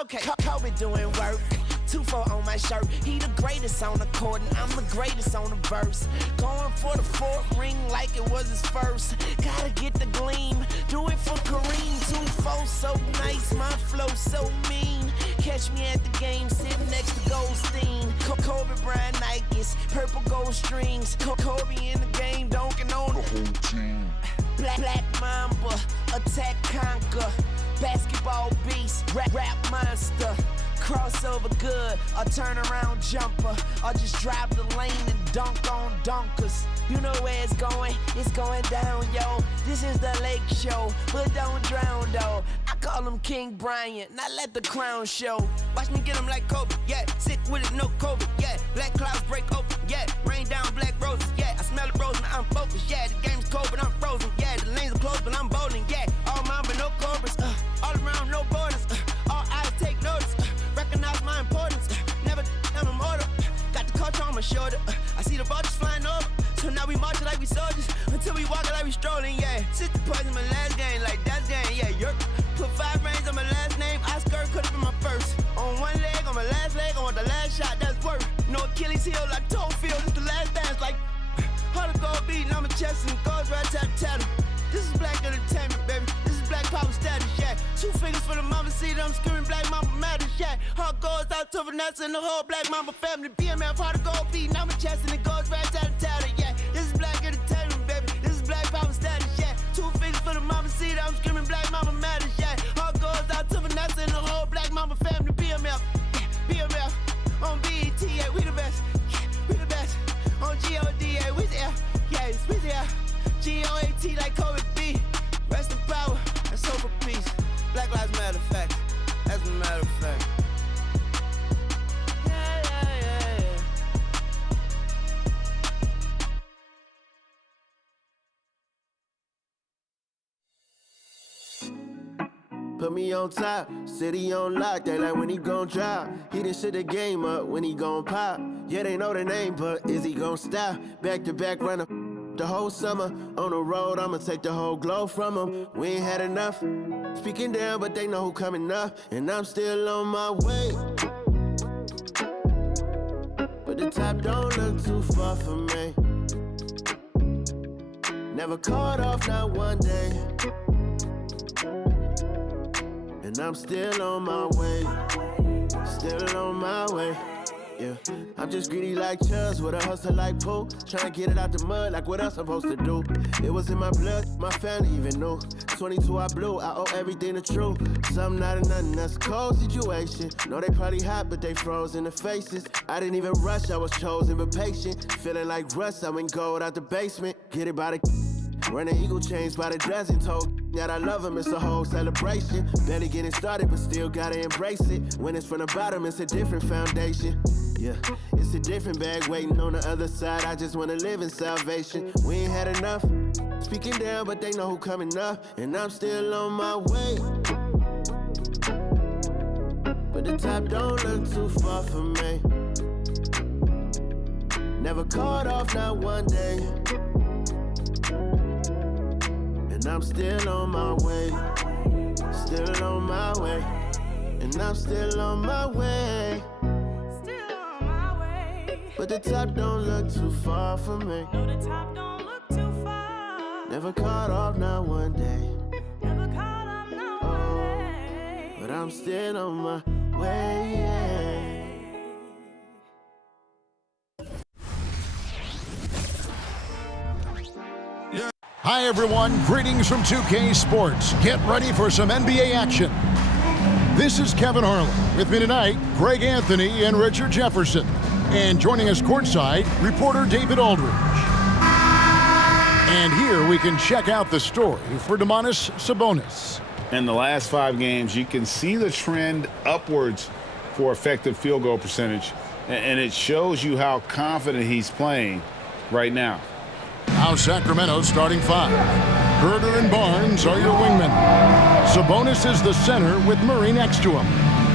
Okay, Kobe doing work. 2-4 on my shirt. He the greatest on the court, and I'm the greatest on the verse. Going for the fourth ring like it was his first. Gotta get the gleam, do it for Kareem. 2-4 so nice, my flow so mean. Catch me at the game, sitting next to Goldstein. Kobe Bryant Nikes, purple gold strings. Kobe in the game, dunking on the whole team. Black Mamba, attack conquer. Basketball beast, rap monster. Crossover good, a turnaround jumper, or just drive the lane and dunk on dunkers. You know where it's going down, yo. This is the Lake Show, but don't drown, though. I call him King Bryant, not let the crown show. Watch me get him like Kobe, yeah. Sick with it, no COVID, yeah. Black clouds break open, yeah. Rain down black roses, yeah. I smell the rose and I'm focused, yeah. The game's cold, but I'm frozen, yeah. The lanes are closed, but I'm bowling, yeah. All mine, but no cobras, all around, no borders, all eyes take notice, recognize my importance, never I'm a mortal, got the culture on my shoulder, I see the vultures flying over, so now we marching like we soldiers, until we walking like we strolling, yeah. 60 points in my last game, like that's game, yeah. Yerp. Put 5 rings on my last name, Oscar could have been my first. On one leg, on my last leg, I want the last shot, that's worth. No Achilles heel, like toe field, it's the last dance, like hard to go beating on my chest and goes right tat. This is black entertainment, baby. This is black power status, yeah. 2 fingers for the mama, see them screaming black mama matters, yeah. Heart goes out to Vanessa and the whole black mama family. BMF, hard to go beating on my chest and it goes right tat, yeah. This is black entertainment, baby. This is black power status, yeah. 2 fingers for the mama, see them screaming black mama matters, yeah. Heart goes out to Vanessa and the whole black mama family. BMF, yeah. BMF, on BET, yeah, we the best, yeah, we the best. On GOD, yeah, we there, yeah, we there. GOAT like Kobe B. Rest in power, that's hope for peace. Black Lives Matter fact, as a matter of fact. Put me on top, city on lock, they like when he gon' drop. He done shit the game up when he gon' pop. Yeah, they know the name, but is he gon' stop? Back to back runner the whole summer. On the road, I'ma take the whole glow from him. We ain't had enough. Speaking down, but they know who coming up. And I'm still on my way. But the top don't look too far for me. Never caught off, not one day. And I'm still on my way. Still on my way. Yeah, I'm just greedy like Chubbs with a hustle like Pooh. Trying to get it out the mud like what else I'm supposed to do. It was in my blood, my family even knew. 22 I blew, I owe everything to true. Something not of nothing, that's a cold situation. Know they probably hot, but they froze in the faces. I didn't even rush, I was chosen but patient. Feeling like rust, I went gold out the basement. Get it by the running eagle chains by the dozen. Told that I love him, it's a whole celebration. Barely getting started, but still gotta embrace it. When it's from the bottom, it's a different foundation. Yeah, it's a different bag waiting on the other side. I just wanna live in salvation. We ain't had enough. Speaking down, but they know who coming up. And I'm still on my way. But the top don't look too far for me. Never caught off, not one day. And I'm still on my way. Still on my way. And I'm still on my way. But the top don't look too far for me. No, the top don't look too far. Never caught off, not one day. Never caught off, not one day. But I'm still on my way, yeah. Hi, everyone. Greetings from 2K Sports. Get ready for some NBA action. This is Kevin Harlan. With me tonight, Greg Anthony and Richard Jefferson. And joining us courtside, reporter David Aldridge. And here we can check out the story for Domantas Sabonis. In the last 5 games, you can see the trend upwards for effective field goal percentage. And it shows you how confident he's playing right now. Now Sacramento starting 5. Herter and Barnes are your wingmen. Sabonis is the center with Murray next to him.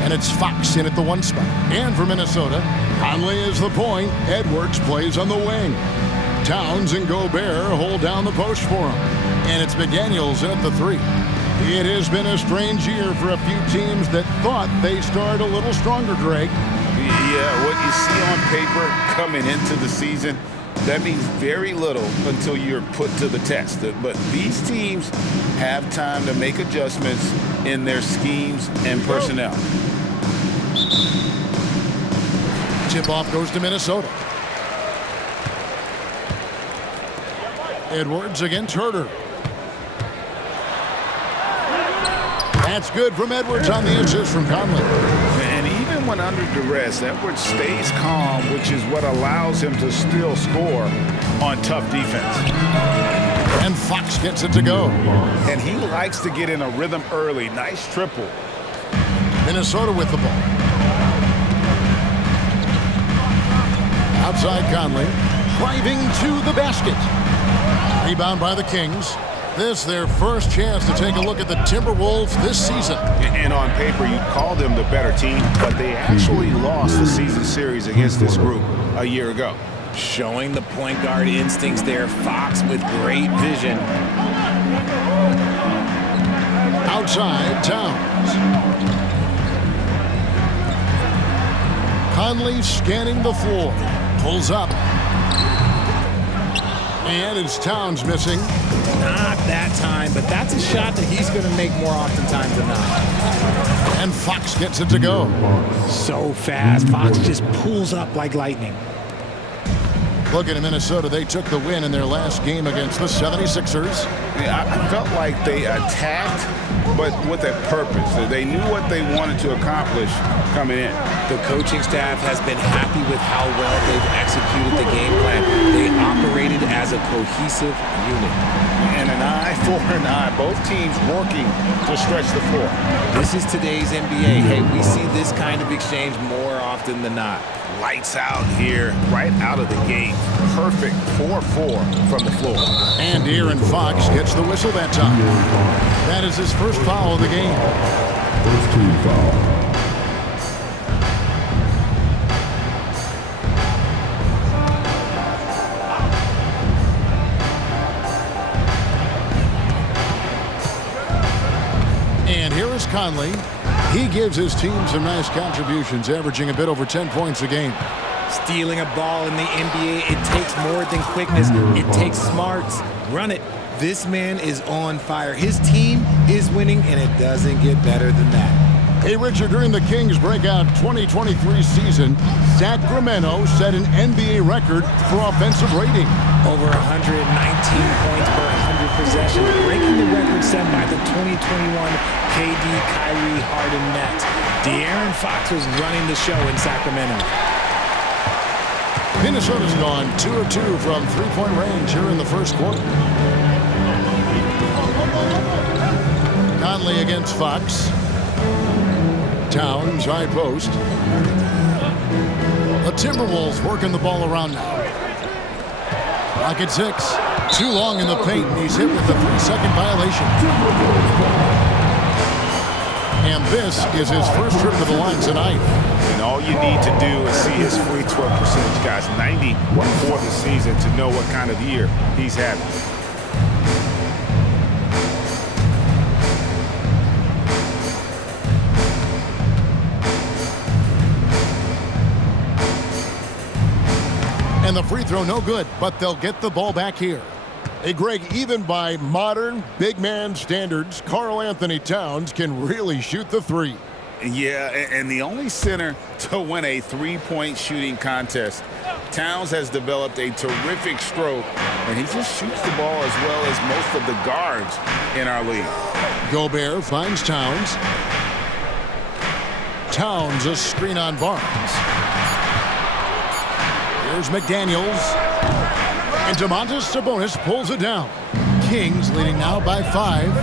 And it's Fox in at the 1 spot. And for Minnesota, Conley is the point. Edwards plays on the wing. Towns and Gobert hold down the post for him. And it's McDaniels at the 3. It has been a strange year for a few teams that thought they started a little stronger, Greg. Yeah, what you see on paper coming into the season, that means very little until you're put to the test. But these teams have time to make adjustments in their schemes and personnel. Tip-off goes to Minnesota. Edwards against Herter. That's good from Edwards on the assist from Conley. And even when under duress, Edwards stays calm, which is what allows him to still score on tough defense. And Fox gets it to go. And he likes to get in a rhythm early. Nice triple. Minnesota with the ball. Outside Conley. Driving to the basket. Rebound by the Kings. This their first chance to take a look at the Timberwolves this season. And on paper, you'd call them the better team, but they actually lost the season series against this group a year ago. Showing the point guard instincts there. Fox with great vision. Outside, Towns. Conley scanning the floor. Pulls up. And it's Towns missing. Not that time, but that's a shot that he's going to make more oftentimes than not. And Fox gets it to go. So fast. Fox just pulls up like lightning. Looking at Minnesota, they took the win in their last game against the 76ers. Yeah, I felt like they attacked, but with a purpose. They knew what they wanted to accomplish coming in. The coaching staff has been happy with how well they've executed the game plan. They operated as a cohesive unit. And an eye for an eye. Both teams working to stretch the floor. This is today's NBA. Hey, we see this kind of exchange more often than not. Lights out here, right out of the gate. Perfect 4-4 from the floor. And Aaron Fox gets the whistle that time. That is his first foul of the game. First team foul. And here is Conley. He gives his team some nice contributions, averaging a bit over 10 points a game. Stealing a ball in the NBA, it takes more than quickness. It takes smarts. Run it. This man is on fire. His team is winning, and it doesn't get better than that. Hey, Richard, during the Kings' breakout 2023 season, Sacramento set an NBA record for offensive rating. Over 119 points per 100 possessions, breaking the record set by the 2021 KD Kyrie Harden Nets. De'Aaron Fox was running the show in Sacramento. Minnesota's gone 2 of 2 from three-point range here in the first quarter. Conley against Fox. Towns, high post. The Timberwolves working the ball around now. Lock at 6. Too long in the paint, and he's hit with a 3-second violation. And this is his first trip to the line tonight. And all you need to do is see his free throw percentage, guys. 90 for the season to know what kind of year he's having. And the free throw no good, but they'll get the ball back here. Hey, Greg, even by modern big man standards, Karl Anthony Towns can really shoot the three. Yeah, and the only center to win a three-point shooting contest. Towns has developed a terrific stroke, and he just shoots the ball as well as most of the guards in our league. Gobert finds Towns. Towns a screen on Barnes. Here's McDaniels. And Domantas Sabonis pulls it down. Kings leading now by 5.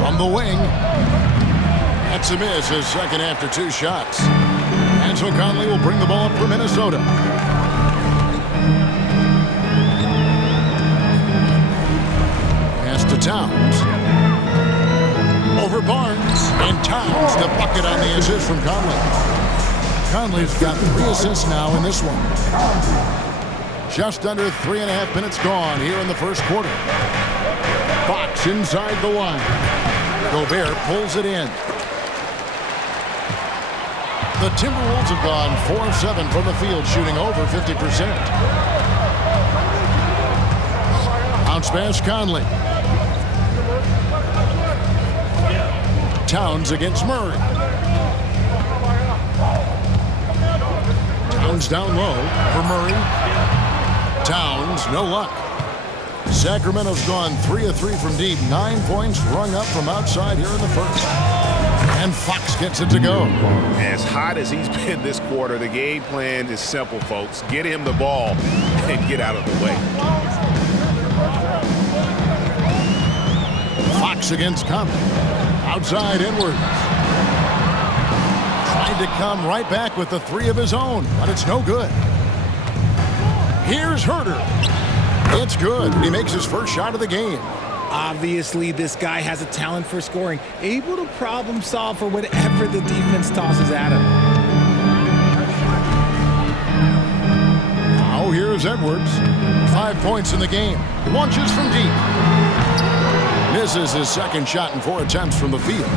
From the wing. That's a miss, his second after 2 shots. And so Conley will bring the ball up for Minnesota. Pass to Towns. Over Barnes. And Towns the bucket on the assist from Conley. Conley's got 3 assists now in this one. Just under 3.5 minutes gone here in the first quarter. Fox inside the line. Gobert pulls it in. The Timberwolves have gone 4 of 7 from the field, shooting over 50%. Bounce pass, Conley. Towns against Murray. Towns down low for Murray. Towns, no luck. Sacramento's gone 3 of 3 from deep. 9 points rung up from outside here in the first. And Fox gets it to go. As hot as he's been this quarter, the game plan is simple, folks. Get him the ball and get out of the way. Fox against Conley. Outside Edwards. Tried to come right back with the 3 of his own, but it's no good. Here's Herter. It's good. He makes his first shot of the game. Obviously, this guy has a talent for scoring, able to problem solve for whatever the defense tosses at him. Now here's Edwards. 5 points in the game. Launches from deep. Misses his second shot in 4 attempts from the field.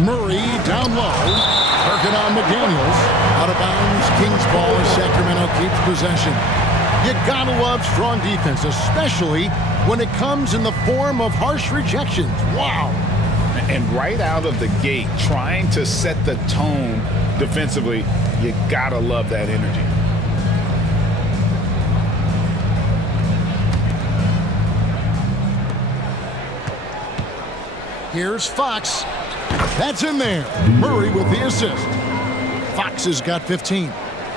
Murray down low. Working on McDaniels. Out of bounds. Kings ball as Sacramento keeps possession. You gotta love strong defense, especially when it comes in the form of harsh rejections. Wow. And right out of the gate, trying to set the tone defensively, you gotta love that energy. Here's Fox. That's in there. Murray with the assist. Fox has got 15.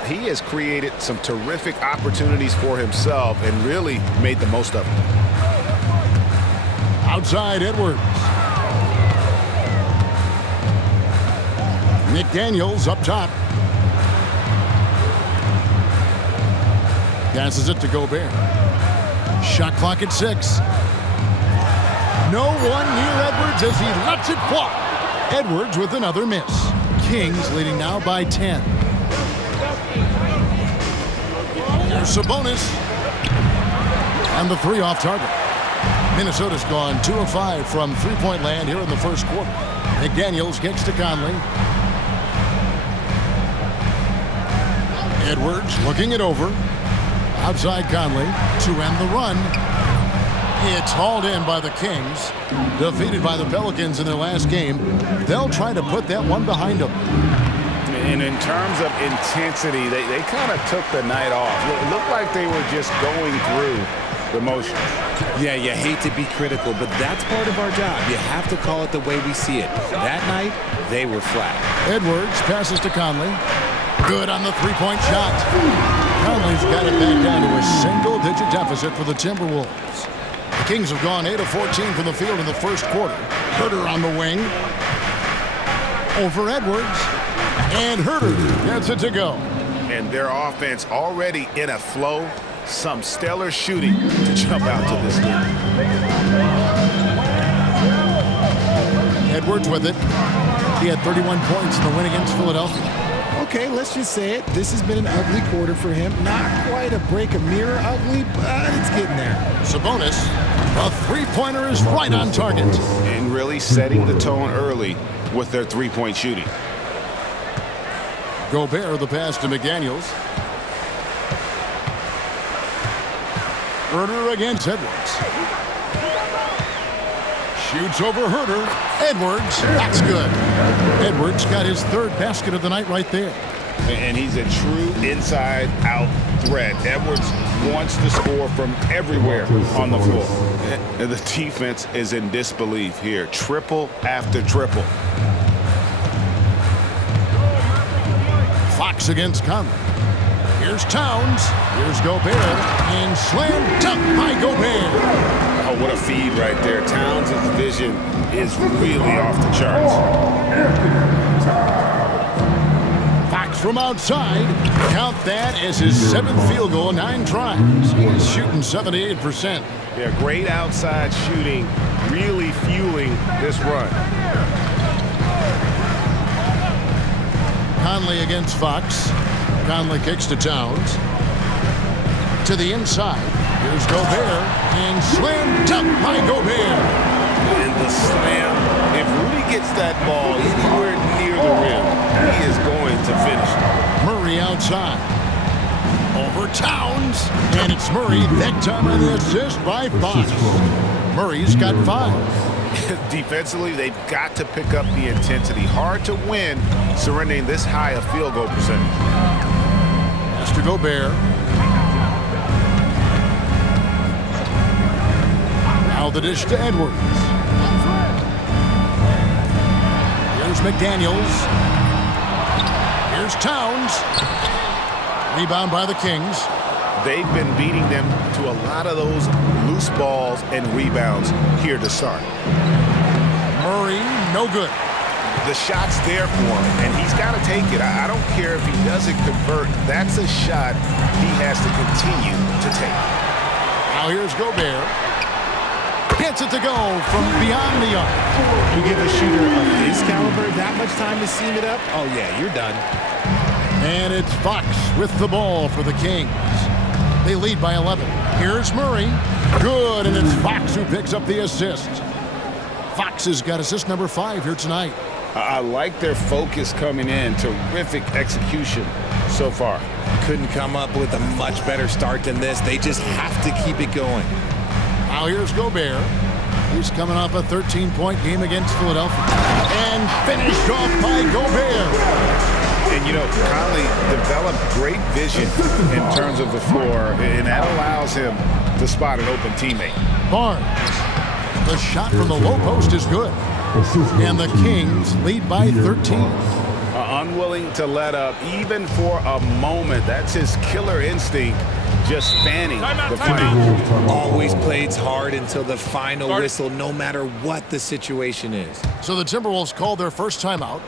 He has created some terrific opportunities for himself and really made the most of them. Outside Edwards. McDaniels up top. Passes it to Gobert. Shot clock at 6. No one near Edwards as he lets it fly. Edwards with another miss. Kings leading now by 10. There's Sabonis. And the 3 off target. Minnesota's gone 2 of 5 from three-point land here in the first quarter. McDaniels gets to Conley. Edwards looking it over. Outside Conley to end the run. It's hauled in by the Kings. Defeated by the Pelicans in their last game. They'll try to put that one behind them. And in terms of intensity, they kind of took the night off. It looked like they were just going through the motions. Yeah, you hate to be critical, but that's part of our job. You have to call it the way we see it. That night, they were flat. Edwards passes to Conley. Good on the three-point shot. Conley's got it back down to a single-digit deficit for the Timberwolves. The Kings have gone 8 of 14 from the field in the first quarter. Herter on the wing. Over Edwards. And Herter gets it to go. And their offense already in a flow. Some stellar shooting to jump out to this lead. Edwards with it. He had 31 points in the win against Philadelphia. Okay, let's just say it. This has been an ugly quarter for him. Not quite a break a mirror ugly, but it's getting there. Sabonis, a three-pointer is right on target. And really setting the tone early with their three-point shooting. Gobert the pass to McDaniels. Herter against Edwards. Shoots over Herter. Edwards, that's good. Edwards got his 3rd basket of the night right there. And he's a true inside-out threat. Edwards wants to score from everywhere on the floor. And the defense is in disbelief here. Triple after triple. Fox against Conley. Here's Towns. Here's Gobert. And slam dunk by Gobert. Oh, what a feed right there. Towns' vision is really off the charts. Fox from outside. Count that as his 7th field goal, 9 tries. He's shooting 78%. Yeah, great outside shooting, really fueling this run. Conley against Fox. Conley kicks to Towns. To the inside. Here's Gobert. And slam dunk by Gobert. And the slam. If Rudy gets that ball anywhere near the rim, he is going to finish. Murray outside. Over Towns. And it's Murray. That time on the assist by Fox. Murray's got 5. Defensively, they've got to pick up the intensity. Hard to win surrendering this high a field goal percentage. Pass to Gobert. Now the dish to Edwards. Here's McDaniels. Here's Towns. Rebound by the Kings. They've been beating them to a lot of those loose balls and rebounds here to start. Murray, no good. The shot's there for him, and he's got to take it. I don't care if he doesn't convert. That's a shot he has to continue to take. Now here's Gobert. Gets it to go from beyond the arc. You give a shooter of his caliber that much time to seam it up, oh yeah, you're done. And it's Fox with the ball for the Kings. They lead by 11. Here's Murray. Good, and it's Fox who picks up the assist. Fox has got assist number 5 here tonight. I like their focus coming in. Terrific execution so far. Couldn't come up with a much better start than this. They just have to keep it going. Now here's Gobert. He's coming off a 13-point game against Philadelphia. And finished off by Gobert. And, you know, Conley developed great vision in terms of the floor, and that allows him to spot an open teammate. Barnes. The shot from the low post is good. And the Kings lead by 13. Unwilling to let up even for a moment. That's his killer instinct, just fanning the flame. Always plays hard until the final whistle, no matter what the situation is. So the Timberwolves call their first timeout.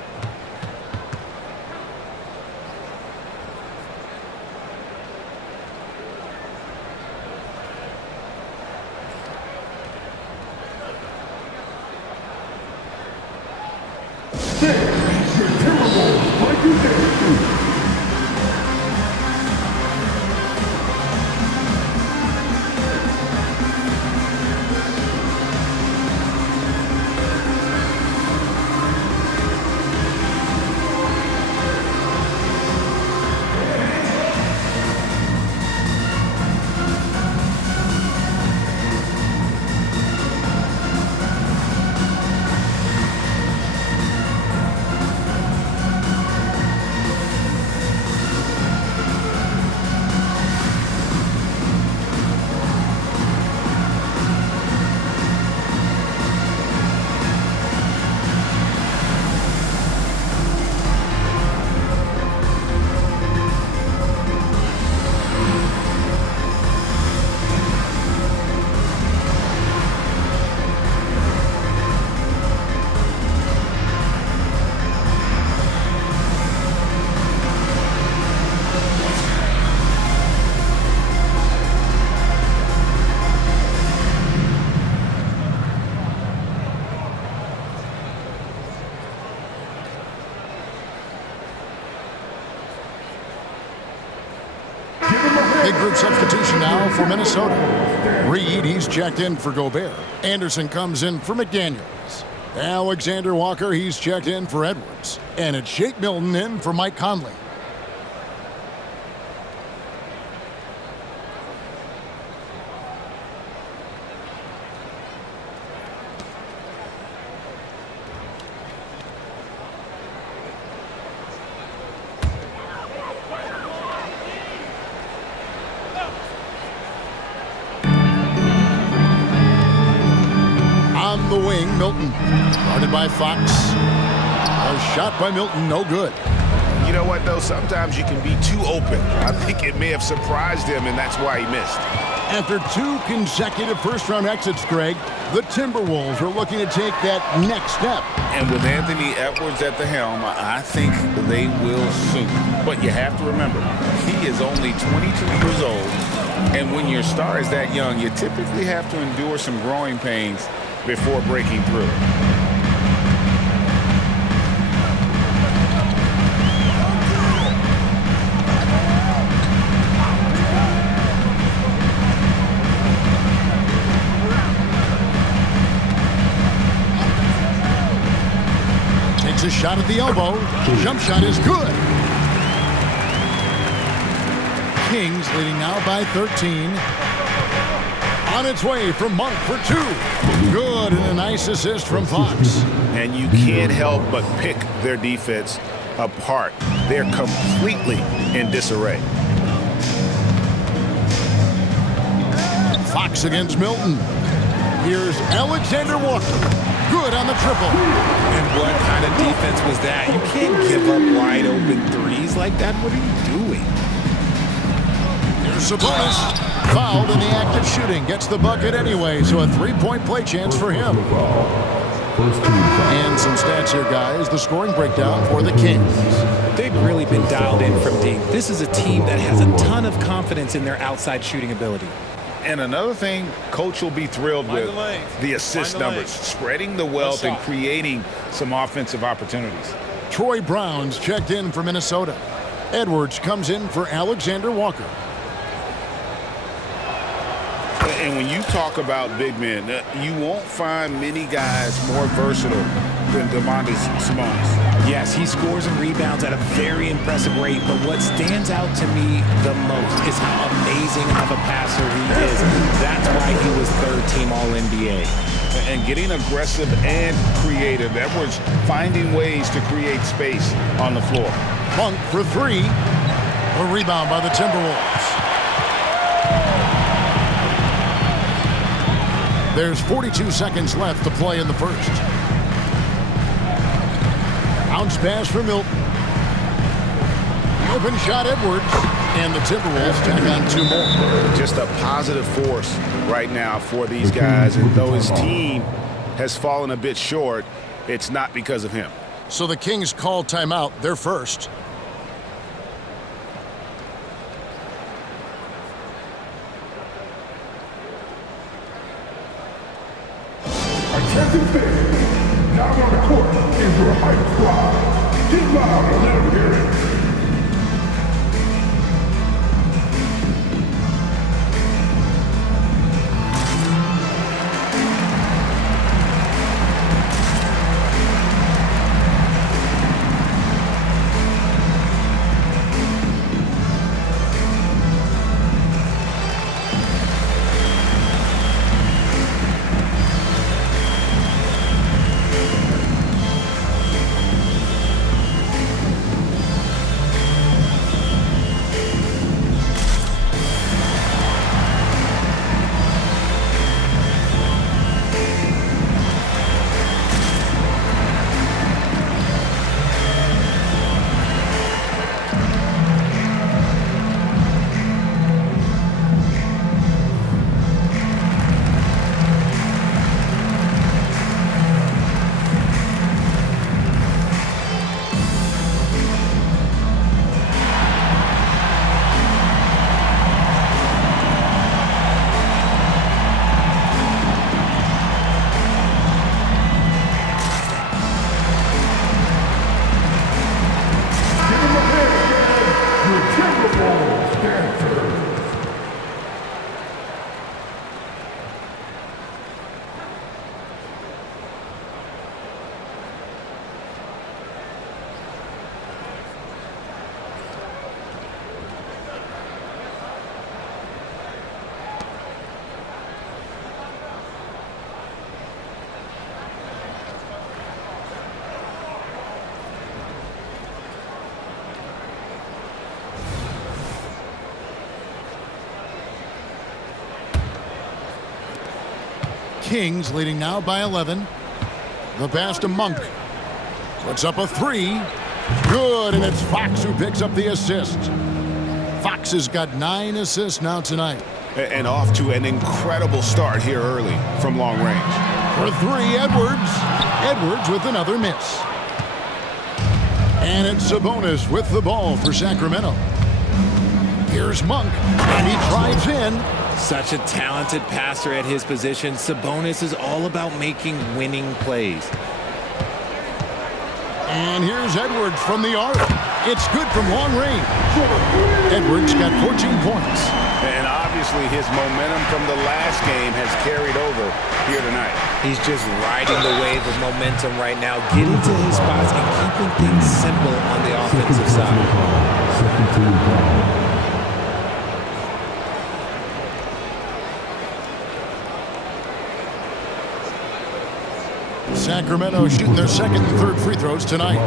Big group substitution now for Minnesota. Reed, he's checked in for Gobert. Anderson comes in for McDaniels. Alexander Walker, he's checked in for Edwards. And it's Shake Milton in for Mike Conley. On the wing, Milton. Guarded by Fox. A shot by Milton, no good. You know what, though? Sometimes you can be too open. I think it may have surprised him, and that's why he missed. After 2 consecutive first-round exits, Greg, the Timberwolves are looking to take that next step. And with Anthony Edwards at the helm, I think they will soon. But you have to remember, he is only 22 years old, and when your star is that young, you typically have to endure some growing pains before breaking through. The shot at the elbow. Jump shot is good. Kings leading now by 13. On its way from Monk for 2. Good, and a nice assist from Fox. And you can't help but pick their defense apart. They're completely in disarray. Fox against Milton. Here's Alexander Walker. Good on the triple. And what kind of defense was that? You can't give up wide open threes like that. What are you doing? Here's Sabonis. Fouled in the act of shooting. Gets the bucket anyway, so a three-point play chance for him. And some stats here, guys. The scoring breakdown for the Kings. They've really been dialed in from deep. This is a team that has a ton of confidence in their outside shooting ability. And another thing Coach will be thrilled with, the assist numbers, spreading the wealth and creating some offensive opportunities. Troy Brown's checked in for Minnesota. Edwards comes in for Alexander Walker. And when you talk about big men, you won't find many guys more versatile than Domantas Sabonis. Yes, he scores and rebounds at a very impressive rate, but what stands out to me the most is how amazing of a passer he is. That's why he was third-team All-NBA. And getting aggressive and creative. Edwards finding ways to create space on the floor. Monk for 3. A rebound by the Timberwolves. There's 42 seconds left to play in the first. Bounce pass for Milton. The open shot, Edwards. And the Timberwolves tack on 2 more. Just a positive force right now for these guys. And though his team has fallen a bit short, it's not because of him. So the Kings call timeout. They're first. Now on the court is your hype squad. Get loud and let them hear it. Kings leading now by 11. The pass to Monk. Puts up a 3. Good, and it's Fox who picks up the assist. Fox has got 9 assists now tonight. And off to an incredible start here early from long range. For 3, Edwards. Edwards with another miss. And it's Sabonis with the ball for Sacramento. Here's Monk, and he drives in. Such a talented passer at his position. Sabonis is all about making winning plays. And here's Edwards from the arc. It's good from long range. Edwards got 14 points. And obviously Unfortunately, his momentum from the last game has carried over here tonight. He's just riding the wave of momentum right now, getting to his spots and keeping things simple on the offensive side. Second team foul. Sacramento shooting their second and third free throws tonight.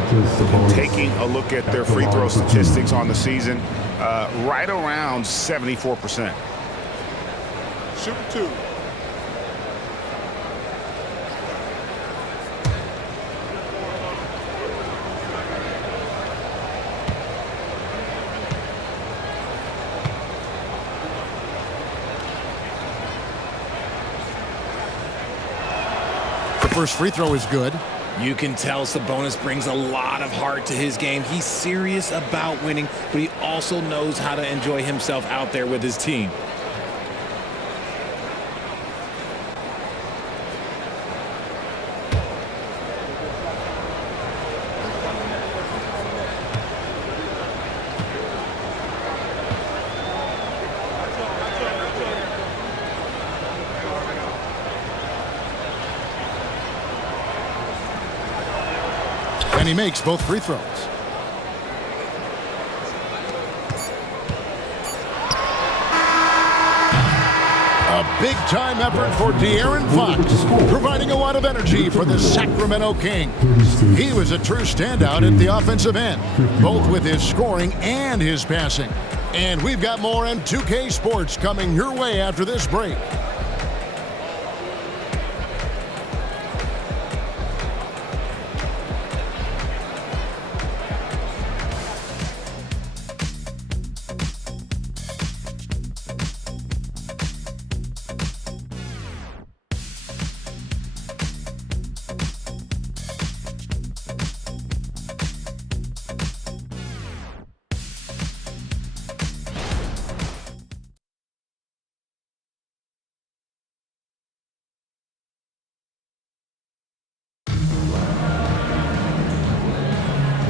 Taking a look at their free throw statistics on the season, right around 74%. Shoot two. First free throw is good. You can tell Sabonis brings a lot of heart to his game. He's serious about winning, but he also knows how to enjoy himself out there with his team. And he makes both free throws. A big-time effort for De'Aaron Fox, providing a lot of energy for the Sacramento Kings. He was a true standout at the offensive end, both with his scoring and his passing. And we've got more M2K Sports coming your way after this break.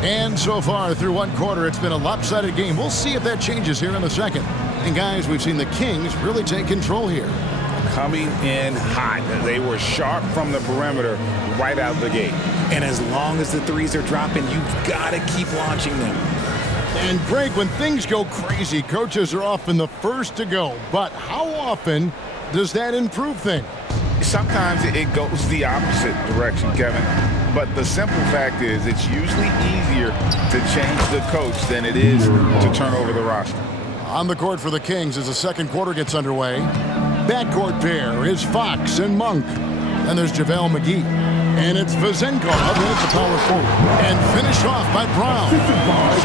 And so far through one quarter, it's been a lopsided game. We'll see if that changes here in the second. And guys, we've seen the Kings really take control here. Coming in hot. They were sharp from the perimeter right out the gate. And as long as the threes are dropping, you've got to keep launching them. And Greg, when things go crazy, coaches are often the first to go. But how often does that improve things? Sometimes it goes the opposite direction, Kevin. But the simple fact is it's usually easier to change the coach than it is to turn over the roster. On the court for the Kings as the second quarter gets underway. Backcourt pair is Fox and Monk. Then there's JaVale McGee. And it's Vazenkov in at the power forward. And finished off by Brown.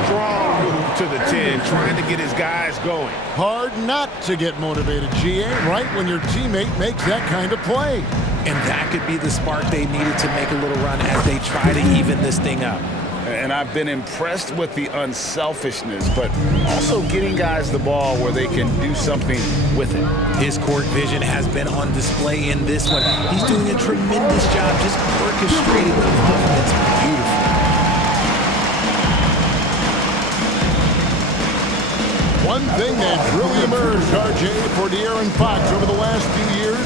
Strong to the 10, trying to get his guys going. Hard not to get motivated, GA, right when your teammate makes that kind of play. And that could be the spark they needed to make a little run as they try to even this thing up. And I've been impressed with the unselfishness, but also getting guys the ball where they can do something with it. His court vision has been on display in this one. He's doing a tremendous job just orchestrating the offense beautifully. One thing that's really emerged, RJ, for De'Aaron Fox over the last few years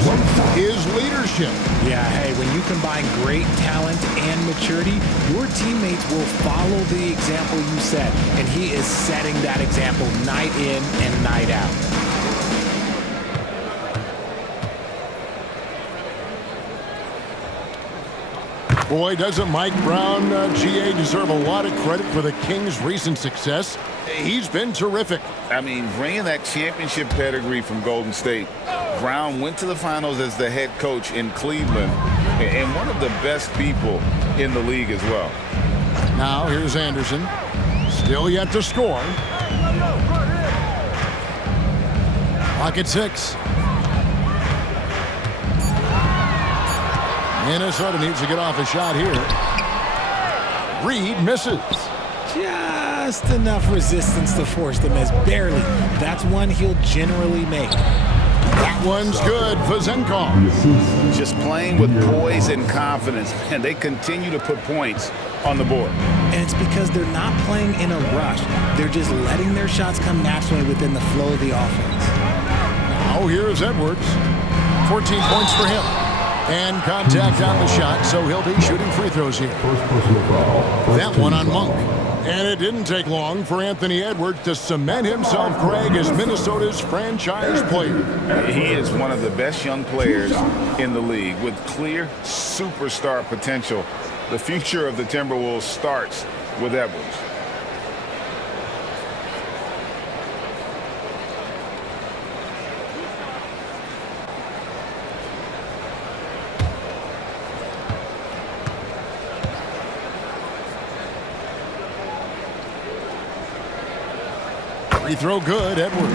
is leadership. Yeah, hey, when you combine great talent and maturity, your teammates will follow the example you set. And he is setting that example night in and night out. Boy, doesn't Mike Brown, GA, deserve a lot of credit for the Kings' recent success? He's been terrific. I mean, bringing that championship pedigree from Golden State, Brown went to the finals as the head coach in Cleveland and one of the best people in the league as well. Now here's Anderson. Still yet to score. Clock at 6. Minnesota needs to get off a shot here. Reed misses. Just enough resistance to force the miss. Barely. That's one he'll generally make. That one's good. Vazenkov. Just playing with poise and confidence, and they continue to put points on the board. And it's because they're not playing in a rush. They're just letting their shots come naturally within the flow of the offense. Now here's Edwards. 14 points for him. And contact on the shot, so he'll be shooting free throws here. That one on Monk. And it didn't take long for Anthony Edwards to cement himself, Greg, as Minnesota's franchise player. He is one of the best young players in the league with clear superstar potential. The future of the Timberwolves starts with Edwards. Free throw good, Edwards.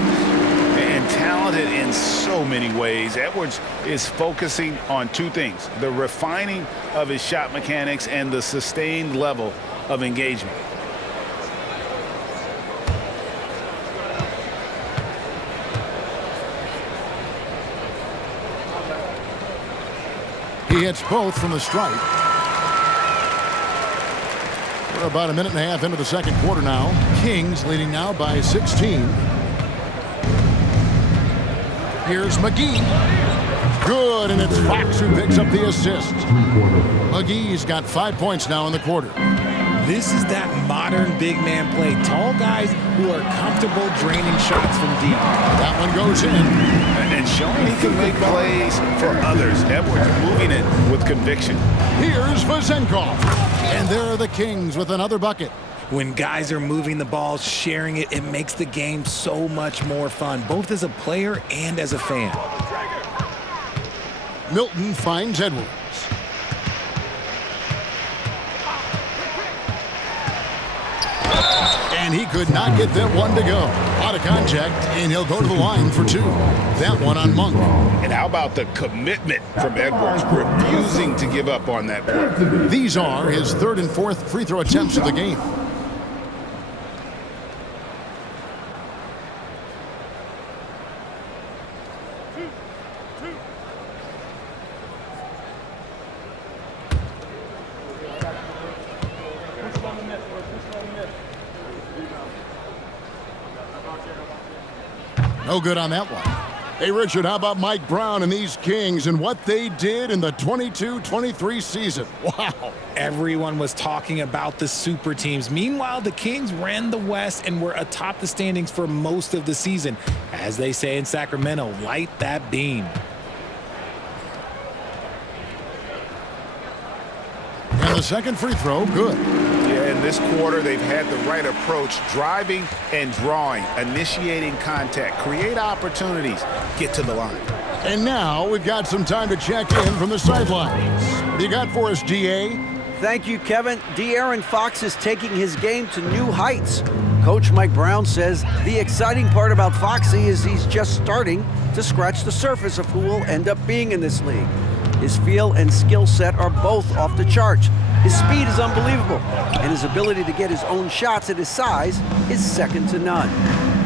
And talented in so many ways. Edwards is focusing on two things: the refining of his shot mechanics and the sustained level of engagement. He hits both from the stripe. We're about a minute and a half into the second quarter now. Kings leading now by 16. Here's McGee. Good, and it's Fox who picks up the assist. McGee's got 5 points now in the quarter. This is that modern big man play. Tall guys who are comfortable draining shots from deep. That one goes in. And showing he can make plays for others. Edwards moving it with conviction. Here's Vazenkov. And there are the Kings with another bucket. When guys are moving the ball, sharing it, it makes the game so much more fun, both as a player and as a fan. Milton finds Edwards. And he could not get that one to go. Out of contact, and he'll go to the line for two. That one on Monk. And how about the commitment from Edwards, refusing to give up on that play. These are his third and fourth free throw attempts of the game. No good on that one. Hey, Richard, how about Mike Brown and these Kings and what they did in the 22-23 season? Wow. Everyone was talking about the super teams. Meanwhile, the Kings ran the West and were atop the standings for most of the season. As they say in Sacramento, light that beam. And the second free throw, good. Yeah, in this quarter, they've had the right approach, driving and drawing, initiating contact, create opportunities, get to the line. And now we've got some time to check in from the sidelines. What do you got for us, D.A.? Thank you, Kevin. De'Aaron Fox is taking his game to new heights. Coach Mike Brown says the exciting part about Foxy is he's just starting to scratch the surface of who will end up being in this league. His feel and skill set are both off the charts. His speed is unbelievable, and his ability to get his own shots at his size is second to none.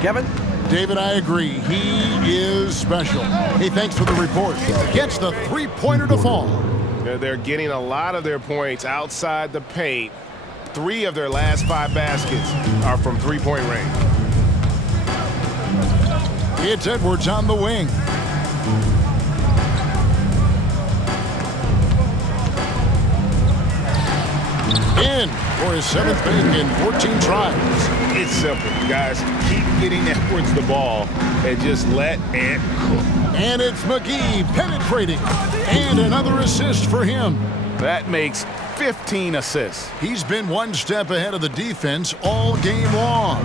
Kevin? David, I agree. He is special. Hey, thanks for the report. Gets the three-pointer to fall. They're getting a lot of their points outside the paint. 3 of their last 5 baskets are from three-point range. It's Edwards on the wing. In for his 7th make in 14 tries. It's simple, guys. Keep getting Edwards the ball and just let it cook. And it's McGee penetrating. And another assist for him. That makes 15 assists. He's been one step ahead of the defense all game long.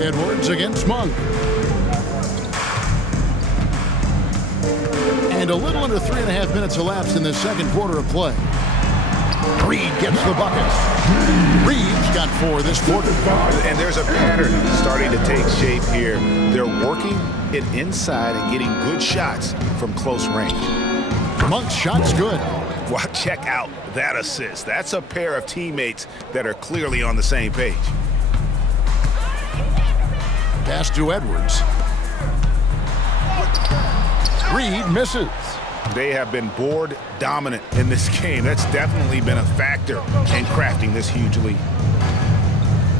Edwards against Monk. And a little under 3.5 minutes elapsed in the second quarter of play. Reed gets the bucket. Reed's got 4 this quarter. And there's a pattern starting to take shape here. They're working it inside and getting good shots from close range. Monk's shot's good. Well, check out that assist. That's a pair of teammates that are clearly on the same page. Pass to Edwards. Reed misses. They have been board dominant in this game. That's definitely been a factor in crafting this huge lead.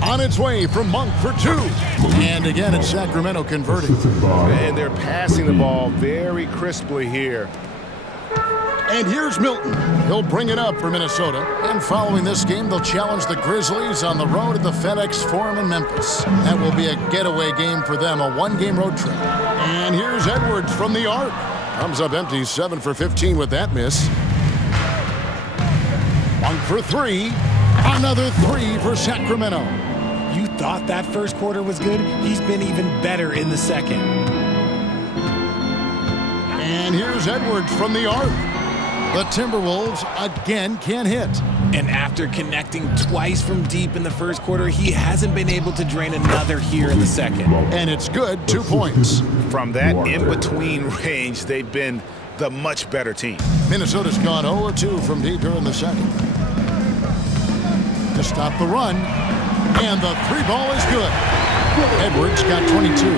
On its way from Monk for two. And again, it's Sacramento converting. And they're passing the ball very crisply here. And here's Milton. He'll bring it up for Minnesota. And following this game, they'll challenge the Grizzlies on the road at the FedEx Forum in Memphis. That will be a getaway game for them, a one-game road trip. And here's Edwards from the arc. Comes up empty, 7 for 15 with that miss. Monk for three. Another three for Sacramento. You thought that first quarter was good? He's been even better in the second. And here's Edwards from the arc. The Timberwolves again can't hit. And after connecting twice from deep in the first quarter, he hasn't been able to drain another here in the second. And it's good, 2 points. From that in-between range, they've been the much better team. Minnesota's gone 0-2 from deep here in the second. To stop the run. And the three ball is good. Edwards got 22.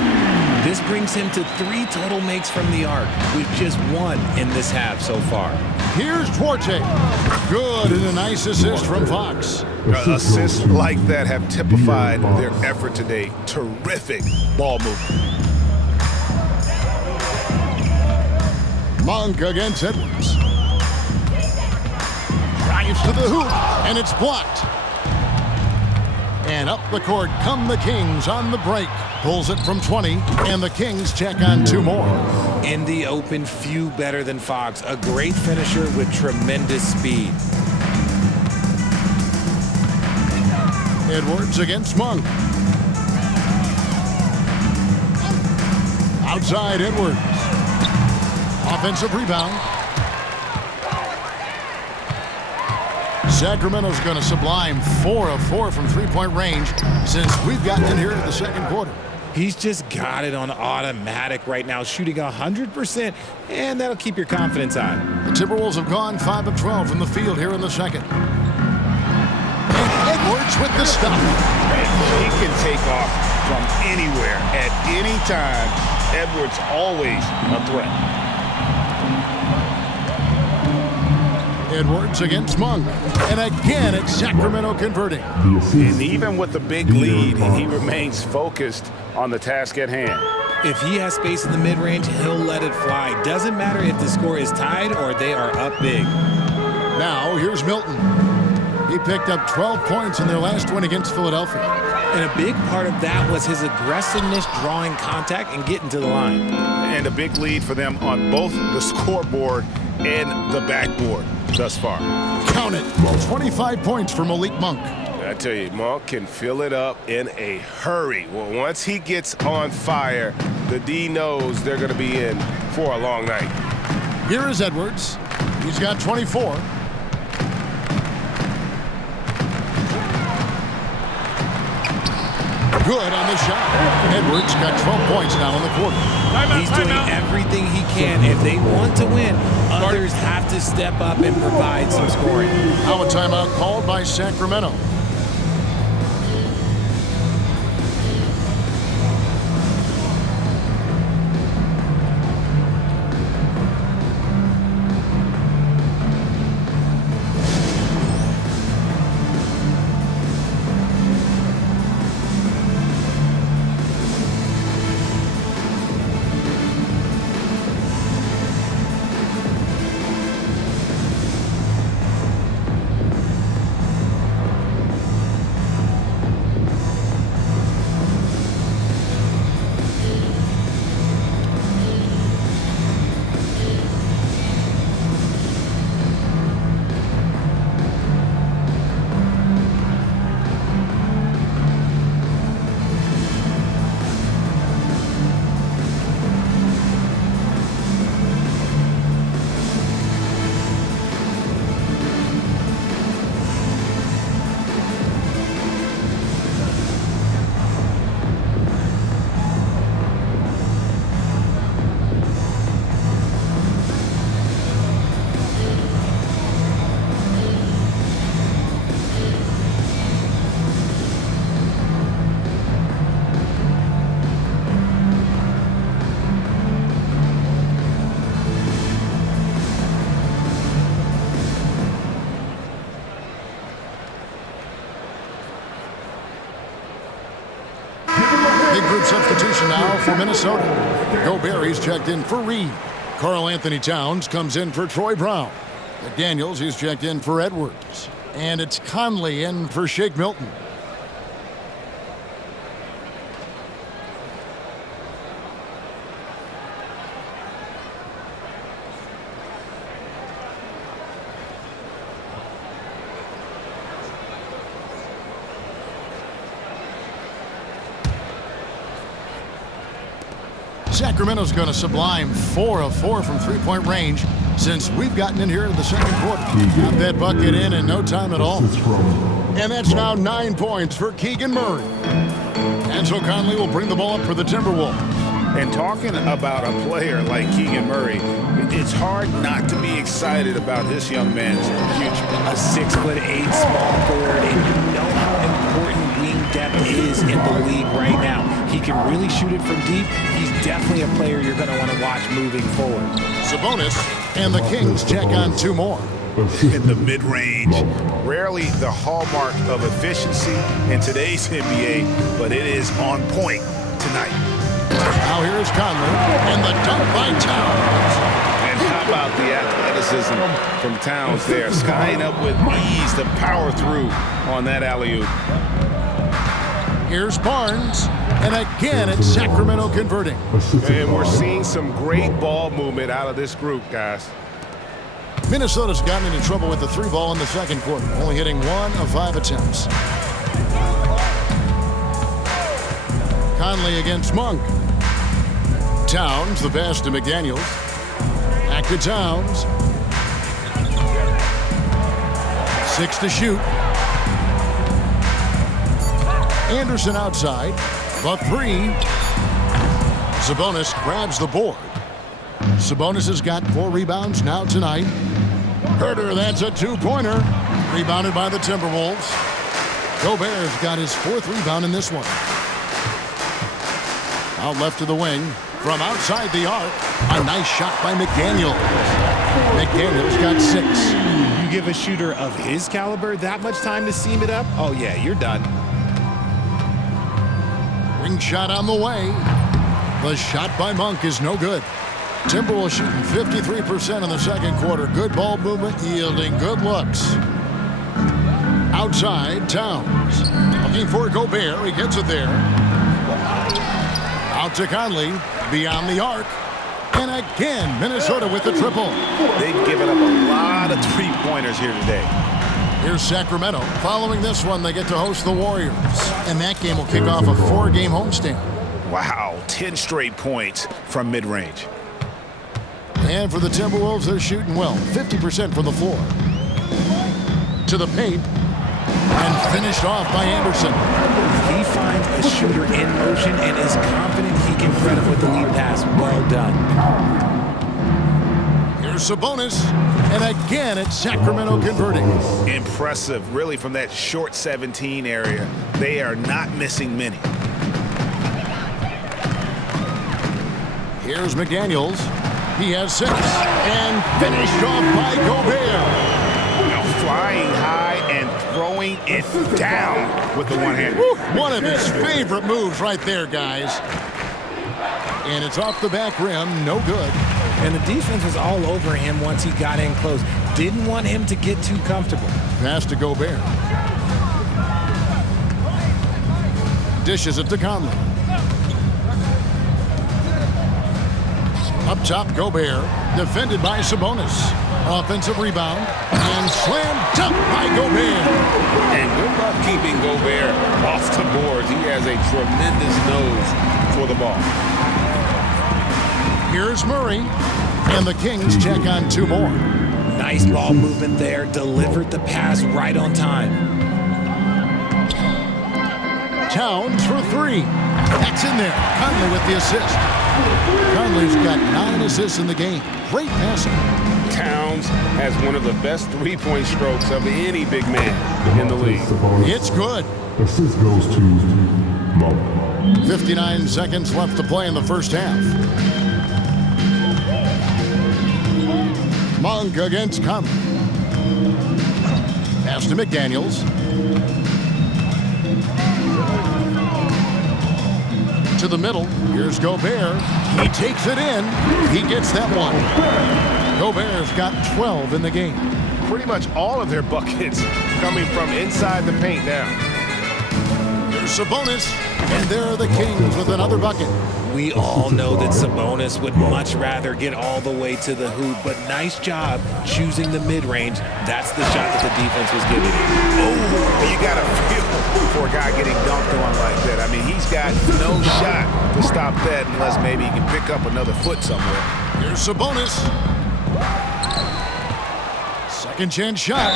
This brings him to 3 total makes from the arc, with just 1 in this half so far. Here's Duarte. Good, and a nice assist from Fox. Assists like that have typified their effort today. Terrific ball movement. Monk against Edwards. Drives to the hoop, and it's blocked. And up the court come the Kings on the break. Pulls it from 20, and the Kings check on 2 more. In the open, few better than Fox. A great finisher with tremendous speed. Edwards against Monk. Outside Edwards. Offensive rebound. Sacramento's going to sublime 4 of 4 from three-point range since we've gotten in here to the second quarter. He's just got it on automatic right now, shooting 100%, and that'll keep your confidence high. The Timberwolves have gone 5 of 12 from the field here in the second. And Edwards with the stop. He can take off from anywhere at any time. Edwards always a threat. Edwards against Monk. And again, it's Sacramento converting. And even with the big lead, he remains focused on the task at hand. If he has space in the mid-range, he'll let it fly. Doesn't matter if the score is tied or they are up big. Now, here's Milton. He picked up 12 points in their last win against Philadelphia. And a big part of that was his aggressiveness, drawing contact and getting to the line. And a big lead for them on both the scoreboard and the backboard thus far. Count it. 25 points for Malik Monk. I tell you, Monk can fill it up in a hurry. Well, once he gets on fire, the D knows they're going to be in for a long night. Here is Edwards. He's got 24. Good on the shot. Edwards got 12 points now in the quarter. He's doing everything he can. If they want to win, others have to step up and provide some scoring. Now a timeout called by Sacramento. big group substitution now for Minnesota. Gobert, he's checked in for Reed. Karl Anthony Towns comes in for Troy Brown. McDaniels, he's checked in for Edwards. And it's Conley in for Shake Milton. Sacramento's going to sublime 4 of 4 from three-point range since we've gotten in here in the second quarter. Got that bucket in no time at all. And that's now 9 points for Keegan Murray. And so Conley will bring the ball up for the Timberwolves. And talking about a player like Keegan Murray, it's hard not to be excited about this young man's future. A 6'8" small forward, and you know how important wing depth is in the league right now. He can really shoot it from deep. He's definitely a player you're going to want to watch moving forward. Sabonis and the Kings check on 2 more. In the mid-range, rarely the hallmark of efficiency in today's NBA, but it is on point tonight. Now here's Conley, and the dunk by Towns. And how about the athleticism from Towns there, skying up with ease to power through on that alley-oop. Here's Barnes, and again it's Sacramento converting. And we're seeing some great ball movement out of this group, guys. Minnesota's gotten into trouble with the 3 ball in the second quarter, only hitting 1 of 5 attempts. Conley against Monk. Towns, the pass to McDaniels. Back to Towns. 6 to shoot. Anderson outside, but 3. Sabonis grabs the board. Sabonis has got 4 rebounds now tonight. Herter, that's a 2-pointer. Rebounded by the Timberwolves. Gobert's got his 4th rebound in this one. Out left to the wing. From outside the arc, a nice shot by McDaniels. McDaniels got 6. You give a shooter of his caliber that much time to seam it up? Oh, yeah, you're done. Ring shot on the way. The shot by Monk is no good. Timberwolves shooting 53% in the second quarter. Good ball movement, yielding good looks. Outside, Towns. Looking for Gobert. He gets it there. Out to Conley. Beyond the arc. And again, Minnesota with the triple. They've given up a lot of 3-pointers here today. Here's Sacramento. Following this one, they get to host the Warriors. And that game will kick off a 4-game homestand. Wow, 10 straight points from mid-range. And for the Timberwolves, they're shooting well. 50% from the floor. To the paint. And finished off by Anderson. He finds a shooter in motion and is confident he can thread him with the lead pass. Well done. Here's Sabonis. And again, it's Sacramento converting. Impressive, really, from that short 17 area. They are not missing many. Here's McDaniels. He has 6. And finished off by Gobert. Now flying high and throwing it down with the one-hand. One of his favorite moves right there, guys. And it's off the back rim. No good. And the defense was all over him once he got in close. Didn't want him to get too comfortable. Pass to Gobert. Dishes it to Conley. Up top, Gobert. Defended by Sabonis. Offensive rebound. And slam dunk by Gobert. And good luck keeping Gobert off the boards. He has a tremendous nose for the ball. Here's Murray. And the Kings check on 2 more. Nice ball movement there. Delivered the pass right on time. Towns for 3. That's in there. Conley with the assist. Conley's got 9 assists in the game. Great passing. Towns has one of the best 3-point strokes of any big man in the league. It's good. Assist goes to Monk. 59 seconds left to play in the first half. Monk against Conley. Pass to McDaniels. to the middle. Here's Gobert. He takes it in. He gets that one. Gobert's got 12 in the game. Pretty much all of their buckets coming from inside the paint now. Here's Sabonis, and there are the Kings with another bucket. We all know that Sabonis would much rather get all the way to the hoop, but nice job choosing the mid-range. That's the shot that the defense was giving him. Oh, you got to feel for a guy getting dunked on like that. I mean, he's got no shot to stop that unless maybe he can pick up another foot somewhere. Here's Sabonis. Second chance shot.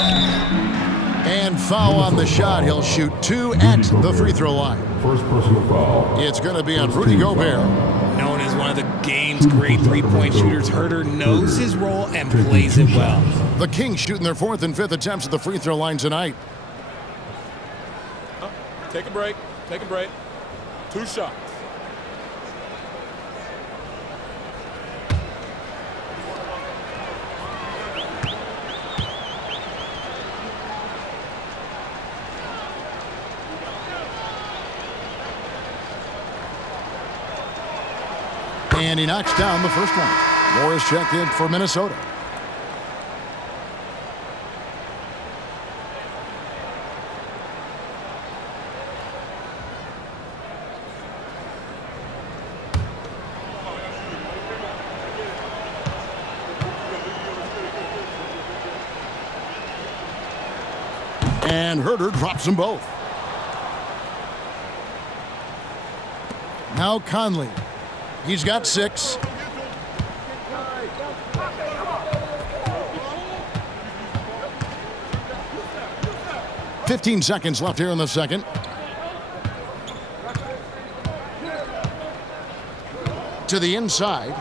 And foul on the shot. He'll shoot 2 at the free throw line. First personal foul. It's going to be on Rudy Gobert. Known as one of the game's great three-point shooters, Herter knows his role and plays it well. The Kings shooting their 4th and 5th attempts at the free throw line tonight. Take a break. Take a break. 2 shots. And he knocks down the first one. Morris checked in for Minnesota. And Herter drops them both. Now Conley. He's got 6. "15 seconds left here in the second. To the inside.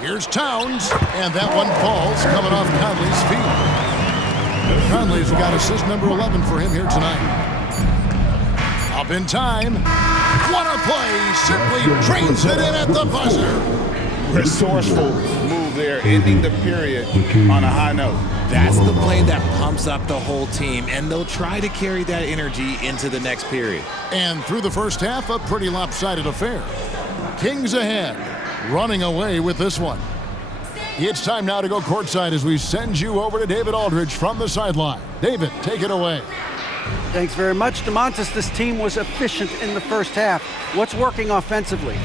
Here's Towns, and that one falls coming off Conley's feet. Conley's got assist number 11 for him here tonight. Up in time. What a play! Simply drains it in at the buzzer. Resourceful move there, ending the period on a high note. That's the play that pumps up the whole team, and they'll try to carry that energy into the next period. And through the first half, a pretty lopsided affair. Kings ahead, running away with this one. It's time now to go courtside as we send you over to David Aldridge from the sideline. David, take it away. Thanks very much, DeMontis. This team was efficient in the first half. What's working offensively?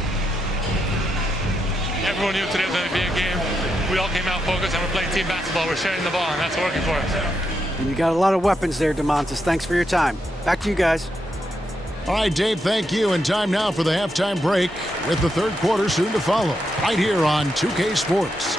Everyone knew today was going to be a game. We all came out focused and we're playing team basketball. We're sharing the ball, and that's working for us. And you got a lot of weapons there, DeMontis. Thanks for your time. Back to you guys. All right, Dave, thank you. And time now for the halftime break with the third quarter soon to follow. Right here on 2K Sports.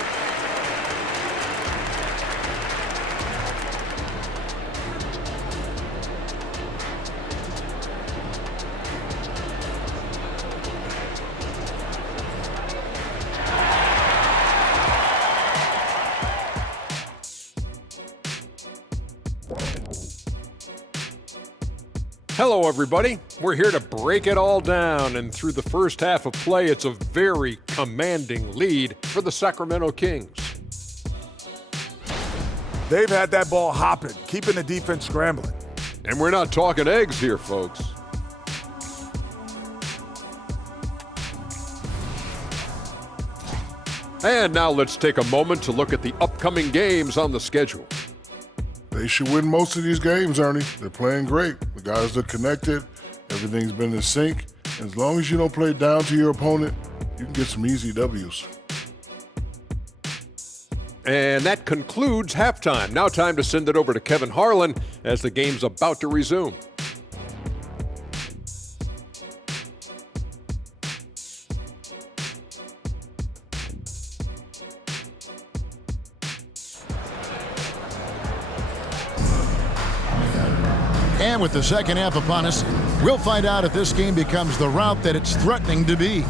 Hello, everybody. We're here to break it all down, and through the first half of play, it's a very commanding lead for the Sacramento Kings. They've had that ball hopping, keeping the defense scrambling. And we're not talking eggs here, folks. And now let's take a moment to look at the upcoming games on the schedule. They should win most of these games, Ernie. They're playing great. The guys are connected. Everything's been in sync. As long as you don't play down to your opponent, you can get some easy W's. And that concludes halftime. Now time to send it over to Kevin Harlan as the game's about to resume. And with the second half upon us, we'll find out if this game becomes the route that it's threatening to be.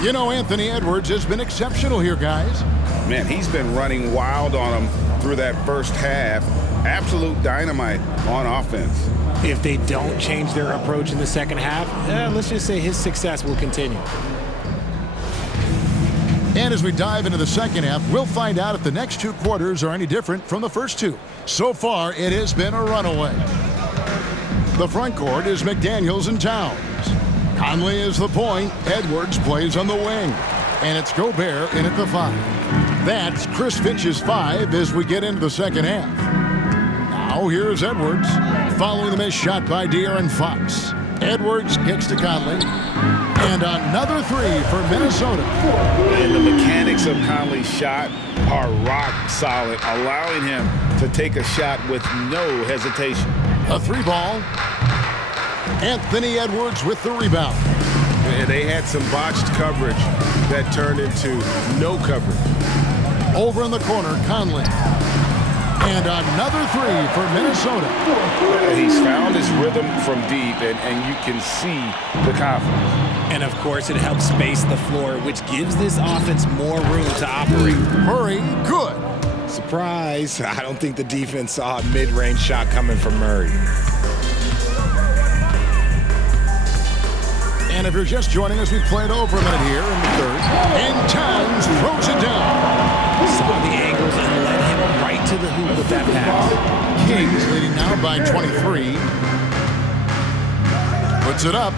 You know, Anthony Edwards has been exceptional here, guys. Man, he's been running wild on them through that first half. Absolute dynamite on offense. If they don't change their approach in the second half, let's just say his success will continue. And as we dive into the second half, we'll find out if the next 2 quarters are any different from the first 2. So far, it has been a runaway. The front court is McDaniels and Towns. Conley is the point. Edwards plays on the wing. And it's Gobert in at the 5. That's Chris Finch's 5 as we get into the second half. Now here's Edwards following the missed shot by De'Aaron Fox. Edwards kicks to Conley. And another 3 for Minnesota. And the mechanics of Conley's shot are rock solid, allowing him to take a shot with no hesitation. A 3 ball. Anthony Edwards with the rebound. And they had some botched coverage that turned into no coverage. Over in the corner, Conley. And another 3 for Minnesota. He's found his rhythm from deep, and you can see the confidence. And, of course, it helps space the floor, which gives this offense more room to operate. Murray, good. Surprise. I don't think the defense saw a mid-range shot coming from Murray. And if you're just joining us, we've played over a minute here in the third. And Towns throws it down. Saw the angles and led him right to the hoop with that pass. Kings leading now by 23. Puts it up.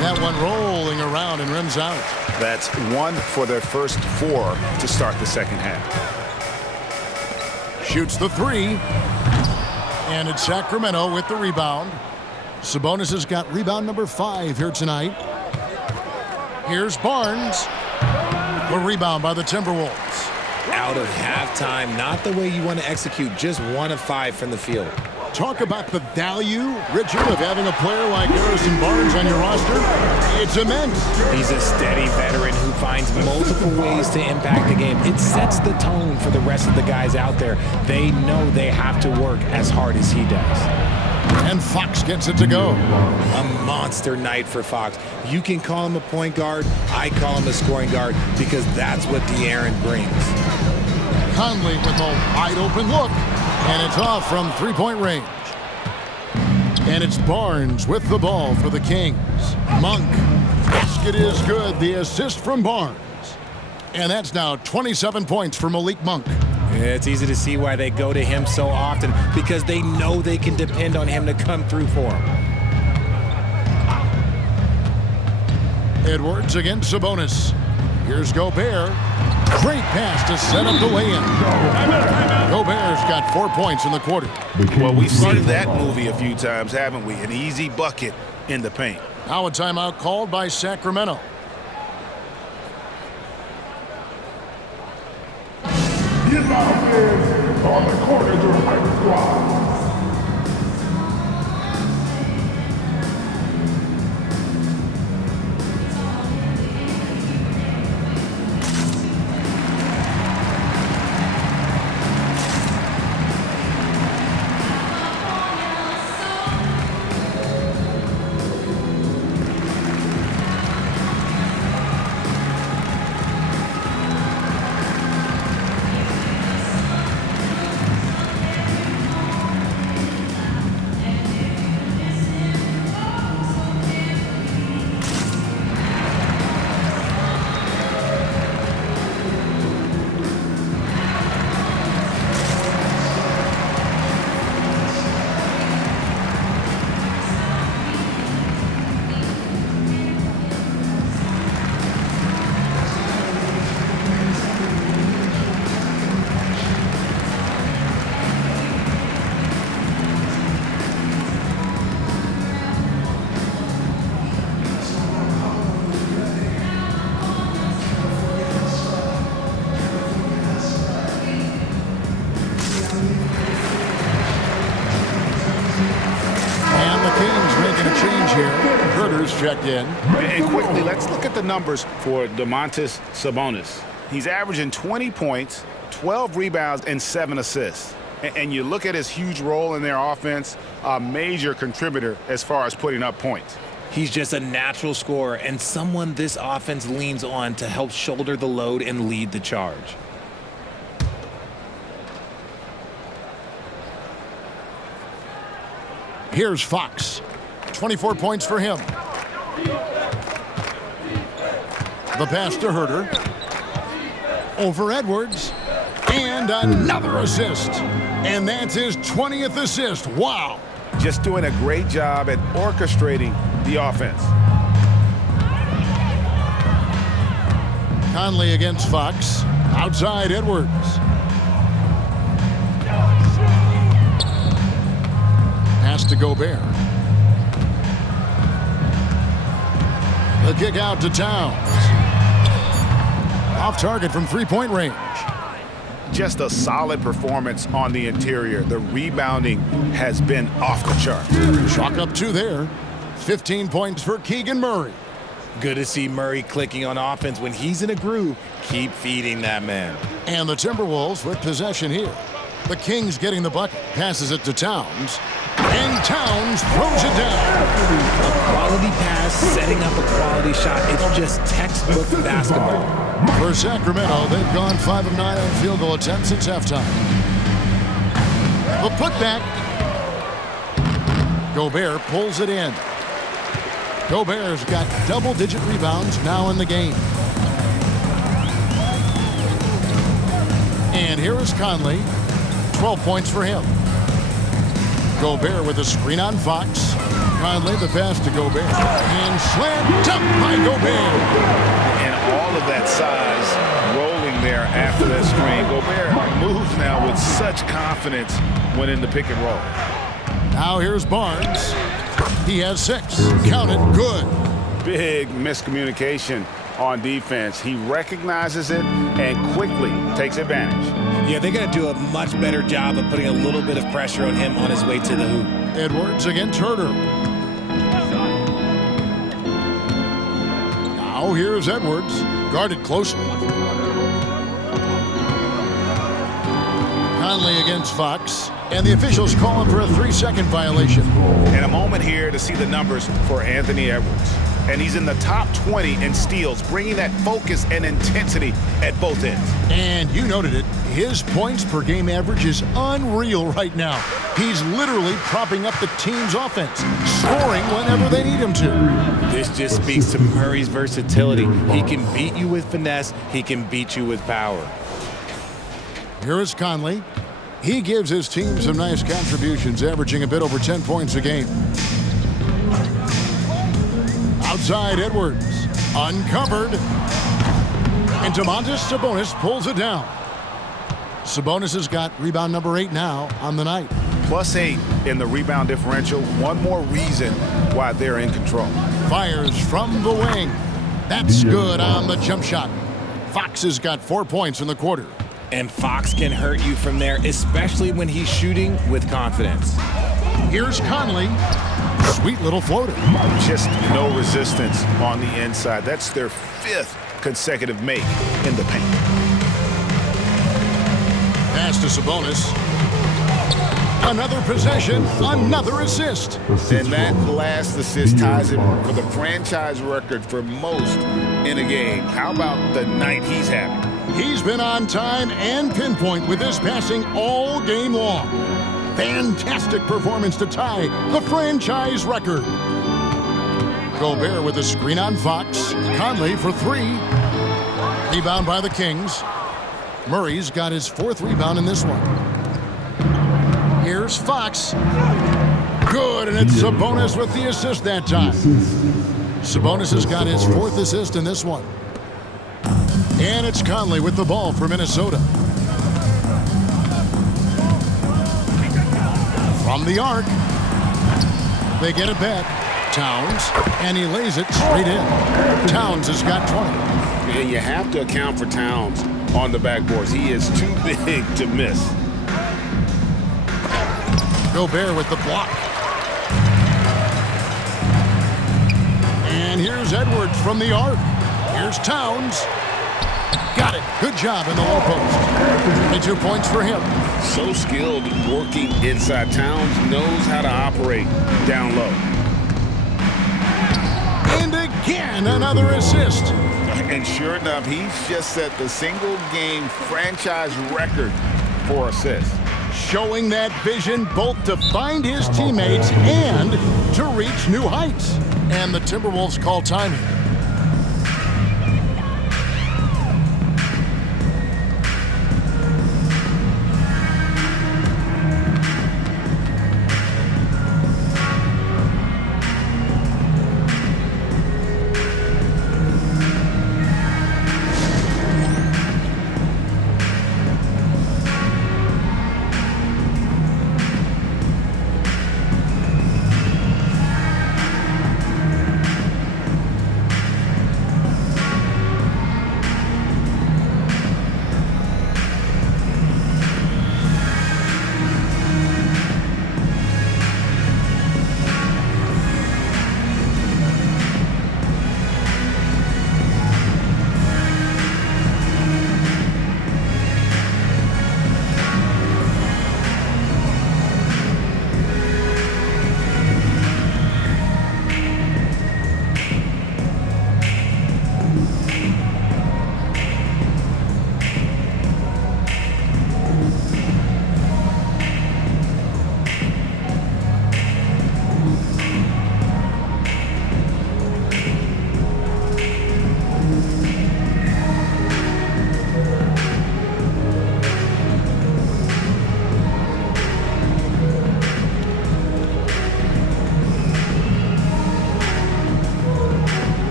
That one rolling around and rims out. That's 1 for their first 4 to start the second half. Shoots the 3. And it's Sacramento with the rebound. Sabonis has got rebound number 5 here tonight. Here's Barnes. The rebound by the Timberwolves. Out of halftime, not the way you want to execute, just 1 of 5 from the field. Talk about the value, Richard, of having a player like Harrison Barnes on your roster. It's immense. He's a steady veteran who finds multiple ways to impact the game. It sets the tone for the rest of the guys out there. They know they have to work as hard as he does. And Fox gets it to go. A monster night for Fox. You can call him a point guard. I call him a scoring guard because that's what De'Aaron brings. Conley with a wide open look. And it's off from three-point range. And it's Barnes with the ball for the Kings. Monk. Basket is good. The assist from Barnes. And that's now 27 points for Malik Monk. It's easy to see why they go to him so often, because they know they can depend on him to come through for them. Edwards against Sabonis. Here's Gobert. Great pass to set up the lay-in. Gobert's got 4 points in the quarter. Well, we've seen that movie a few times, haven't we? An easy bucket in the paint. Now a timeout called by Sacramento. The amount is on the corner to high squad. Checked in. And quickly, let's look at the numbers for Domantas Sabonis. He's averaging 20 points, 12 rebounds, and 7 assists. And you look at his huge role in their offense, a major contributor as far as putting up points. He's just a natural scorer and someone this offense leans on to help shoulder the load and lead the charge. Here's Fox. 24 points for him. The pass to Herter. Over Edwards. And another assist. And that's his 20th assist. Wow. just doing a great job at orchestrating the offense. Conley against Fox. Outside Edwards. Pass to Gobert. The kick out to Towns. Off target from three-point range. Just a solid performance on the interior. The rebounding has been off the chart. Chalk up 2 there. 15 points for Keegan Murray. Good to see Murray clicking on offense. When he's in a groove, keep feeding that man. And the Timberwolves with possession here. The Kings getting the bucket. Passes it to Towns. And Towns throws it down. A quality pass, setting up a quality shot. It's just textbook basketball. For Sacramento, they've gone 5 of 9 on field goal attempts since halftime. The putback. Gobert pulls it in. Gobert's got double-digit rebounds now in the game. And here is Conley. 12 points for him. Gobert with a screen on Fox. Conley the pass to Gobert. And slammed up by Gobert. And all of that size rolling there after that screen. Gobert moves now with such confidence when in the pick and roll. Now here's Barnes. He has 6. Count it. Good. Big miscommunication on defense. He recognizes it and quickly takes advantage. Yeah, they got to do a much better job of putting a little bit of pressure on him on his way to the hoop. Edwards against Herter. Now here's Edwards. Guarded closely. Conley against Fox. And the officials call him for a 3-second violation. And a moment here to see the numbers for Anthony Edwards. And he's in the top 20 in steals, bringing that focus and intensity at both ends. And you noted it. His points per game average is unreal right now. He's literally propping up the team's offense, scoring whenever they need him to. This just speaks to Murray's versatility. He can beat you with finesse. He can beat you with power. Here is Conley. He gives his team some nice contributions, averaging a bit over 10 points a game. Outside Edwards, uncovered. And Domantas Sabonis pulls it down. Sabonis has got rebound number 8 now on the night. +8 in the rebound differential. One more reason why they're in control. Fires from the wing. That's good on the jump shot. Fox has got 4 points in the quarter. And Fox can hurt you from there, especially when he's shooting with confidence. Here's Conley. Sweet little floater. Just no resistance on the inside. That's their 5th consecutive make in the paint. Pass to Sabonis. Another possession, another assist. And that last assist ties him for the franchise record for most in a game. How about the night he's having? He's been on time and pinpoint with his passing all game long. Fantastic performance to tie the franchise record. Gobert with a screen on Fox. Conley for 3. Rebound by the Kings. Murray's got his 4th rebound in this one. Here's Fox. Good, and it's Sabonis with the assist that time. Sabonis has got his 4th assist in this one. And it's Conley with the ball for Minnesota. From the arc. They get it back. Towns, and he lays it straight in. Towns has got 20. And you have to account for Towns on the backboards. He is too big to miss. Gobert with the block. And here's Edwards from the arc. Here's Towns. Got it. Good job in the low post. 22 points for him. So skilled working inside. Towns knows how to operate down low. And again, another assist. And sure enough, he's just set the single-game franchise record for assists. Showing that vision both to find his teammates and to reach new heights. And the Timberwolves call timing.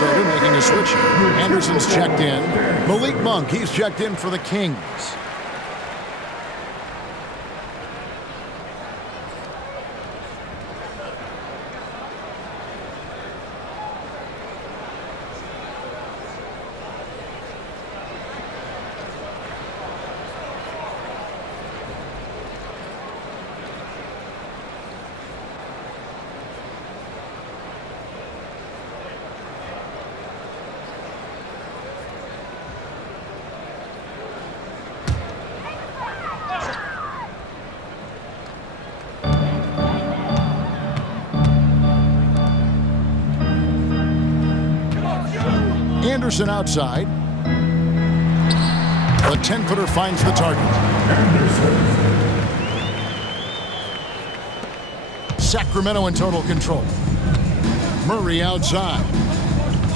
Minnesota making a switch. Anderson's checked in. Malik Monk, he's checked in for the Kings. Anderson outside. The 10-footer finds the target. Sacramento in total control. Murray outside.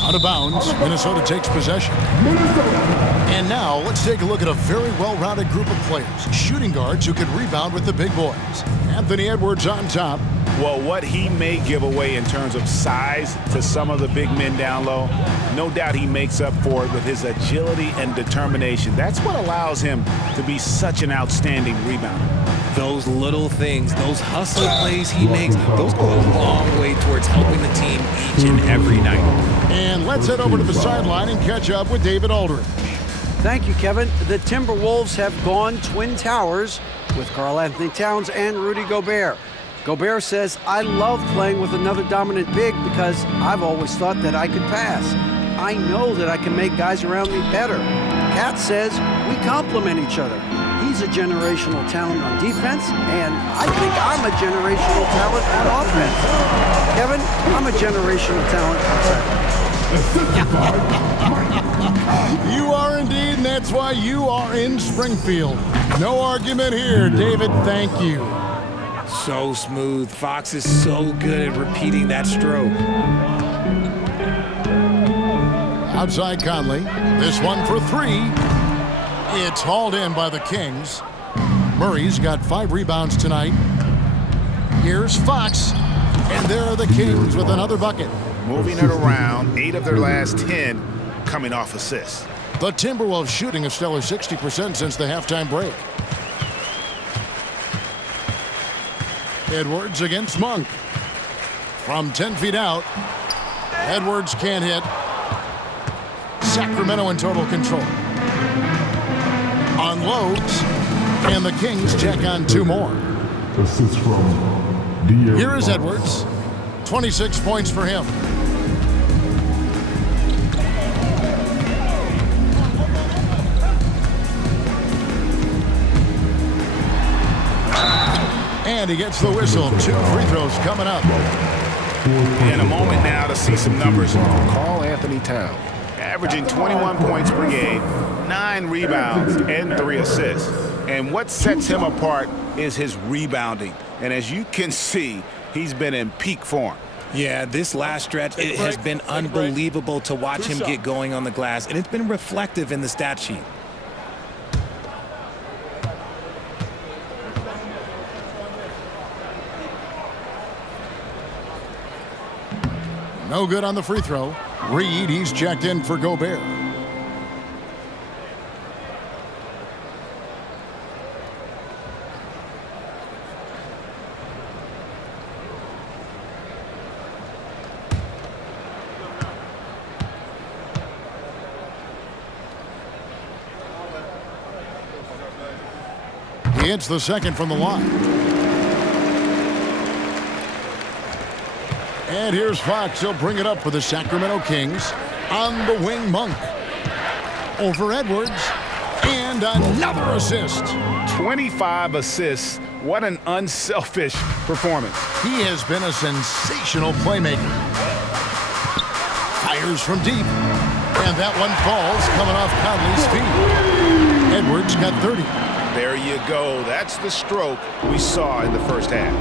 Out of bounds. Minnesota takes possession. And now let's take a look at a very well-rounded group of players. Shooting guards who can rebound with the big boys. Anthony Edwards on top. Well, what he may give away in terms of size to some of the big men down low, no doubt he makes up for it with his agility and determination. That's what allows him to be such an outstanding rebounder. Those little things, those hustle plays he makes, those go a long way towards helping the team each and every night. And let's head over to the sideline and catch up with David Aldridge. Thank you, Kevin. The Timberwolves have gone Twin Towers with Karl Anthony Towns and Rudy Gobert. Gobert says, I love playing with another dominant big because I've always thought that I could pass. I know that I can make guys around me better. Cat says, we complement each other. He's a generational talent on defense, and I think I'm a generational talent on offense. Kevin, I'm a generational talent on second. You are indeed, and that's why you are in Springfield. No argument here, David. Thank you. So smooth. Fox is so good at repeating that stroke. Outside Conley. This one for three. It's hauled in by the Kings. Murray's got 5 rebounds tonight. Here's Fox. And there are the Kings with another bucket. Moving it around, 8 of their last 10 coming off assists. The Timberwolves shooting a stellar 60% since the halftime break. Edwards against Monk. From 10 feet out, Edwards can't hit. Sacramento in total control. Unloads, and the Kings check on 2 more. Assist from De'Aaron. Here is Edwards. 26 points for him. And he gets the whistle. 2 free throws coming up. In a moment now to see some numbers from Karl Anthony Towns. Averaging 21 points per game, 9 rebounds, and 3 assists. And what sets him apart is his rebounding. And as you can see, he's been in peak form. Yeah, this last stretch, it has been unbelievable to watch him get going on the glass, and it's been reflective in the stat sheet. No good on the free throw. Reed, he's checked in for Gobert. He hits the second from the line. And here's Fox. He'll bring it up for the Sacramento Kings. On the wing, Monk. Over Edwards. And another assist. 25 assists. What an unselfish performance. He has been a sensational playmaker. Fires from deep. And that one falls coming off Conley's feet. Edwards got 30. There you go. That's the stroke we saw in the first half.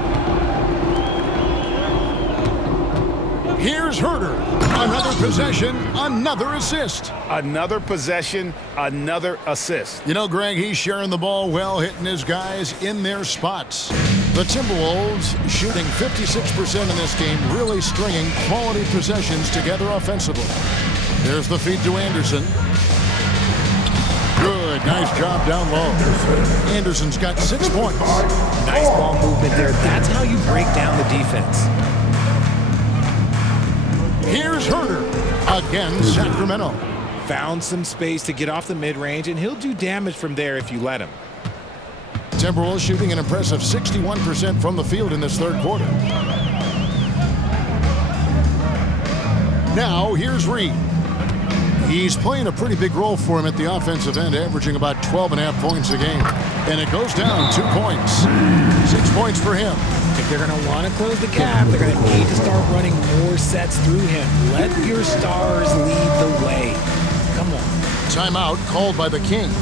Here's Herter. Another possession, another assist. Another possession, another assist. You know, Greg, he's sharing the ball well, hitting his guys in their spots. The Timberwolves shooting 56% in this game, really stringing quality possessions together offensively. There's the feed to Anderson. Good, nice job down low. Anderson's got 6 points. Nice ball movement there. That's how you break down the defense. Here's Herter. Again, Sacramento. Found some space to get off the mid-range, and he'll do damage from there if you let him. Timberwolves shooting an impressive 61% from the field in this third quarter. Now, here's Reed. He's playing a pretty big role for him at the offensive end, averaging about 12.5 points a game. And it goes down 2 points. 6 points for him. If they're going to want to close the gap, they're going to need to start running more sets through him. Let your stars lead the way. Come on. Timeout called by the Kings.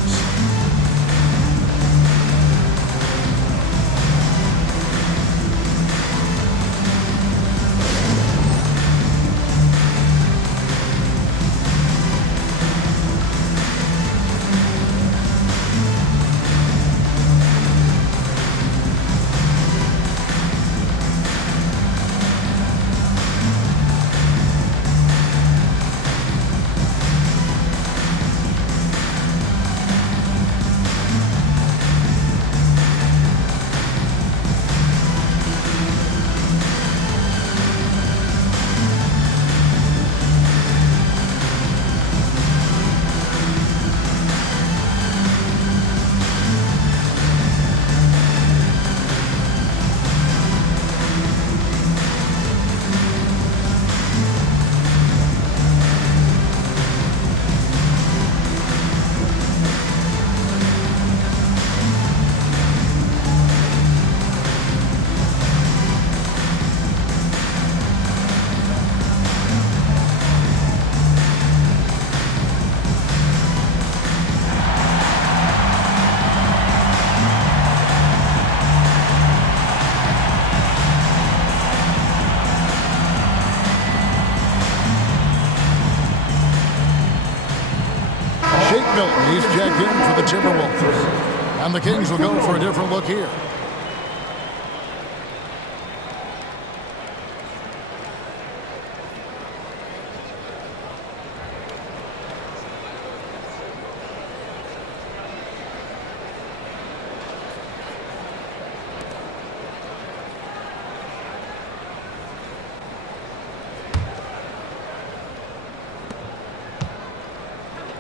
He's checked in for the Timberwolves. And the Kings will go for a different look here.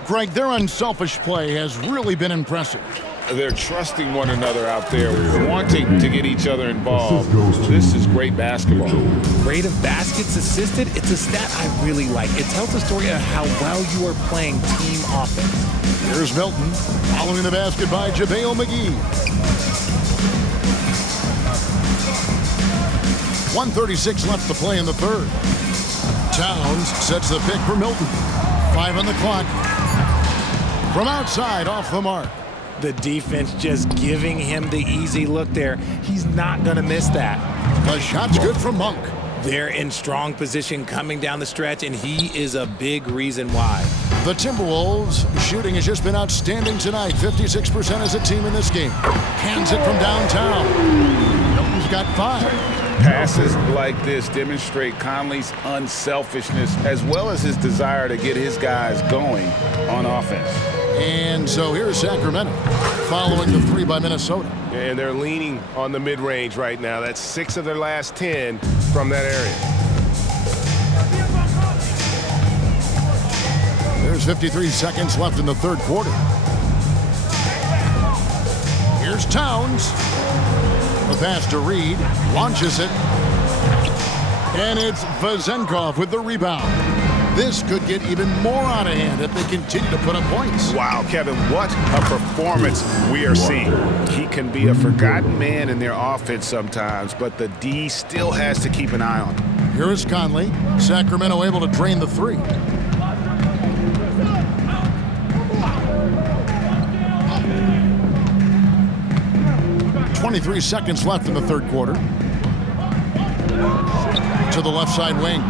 Greg, their unselfish play has really been impressive. They're trusting one another out there, wanting to get each other involved. This is great basketball. Rate of baskets assisted, it's a stat I really like. It tells the story of how well you are playing team offense. Here's Milton, following the basket by JaVale McGee. 1:36 left to play in the third. Towns sets the pick for Milton. 5 on the clock. From outside, off the mark. The defense just giving him the easy look there. He's not going to miss that. The shot's good from Monk. They're in strong position coming down the stretch, and he is a big reason why. The Timberwolves shooting has just been outstanding tonight. 56% as a team in this game. Cans it from downtown. Milton's got 5. Passes like this demonstrate Conley's unselfishness as well as his desire to get his guys going on offense. And so here's Sacramento following the 3 by Minnesota. And they're leaning on the mid-range right now. That's 6 of their last 10 from that area. There's 53 seconds left in the third quarter. Here's Towns. The pass to Reed, launches it, and it's Vezenkov with the rebound. This could get even more out of hand if they continue to put up points. Wow, Kevin, what a performance we are seeing. He can be a forgotten man in their offense sometimes, but the D still has to keep an eye on him. Here is Conley. Sacramento able to drain the 3. .23 seconds left in the third quarter. To the left side wing.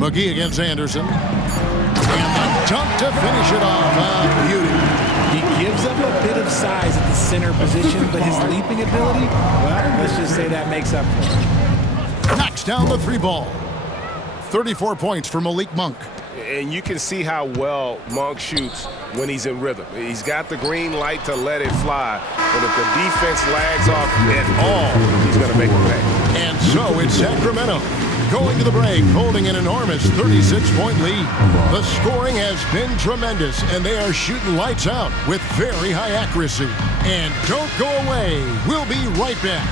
McGee against Anderson. And the dunk to finish it off. Beauty. He gives up a bit of size at the center position, but his leaping ability, well, let's just say that makes up for it. Knocks down the three ball. 34 points for Malik Monk. And you can see how well Monk shoots when he's in rhythm. He's got the green light to let it fly, but if the defense lags off at all, he's going to make a pay. And so it's Sacramento going to the break, holding an enormous 36-point lead. The scoring has been tremendous, and they are shooting lights out with very high accuracy. And don't go away. We'll be right back.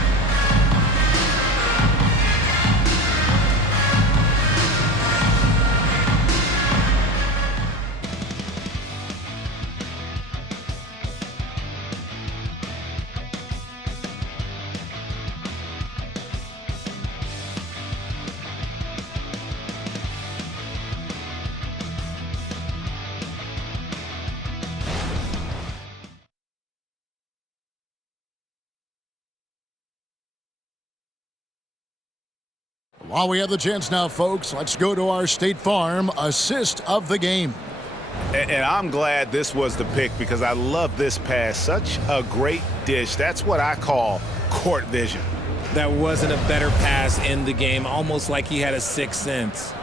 While we have the chance now, folks, let's go to our State Farm assist of the game. And I'm glad this was the pick because I love this pass. Such a great dish. That's what I call court vision. That wasn't a better pass in the game, almost like he had a sixth sense.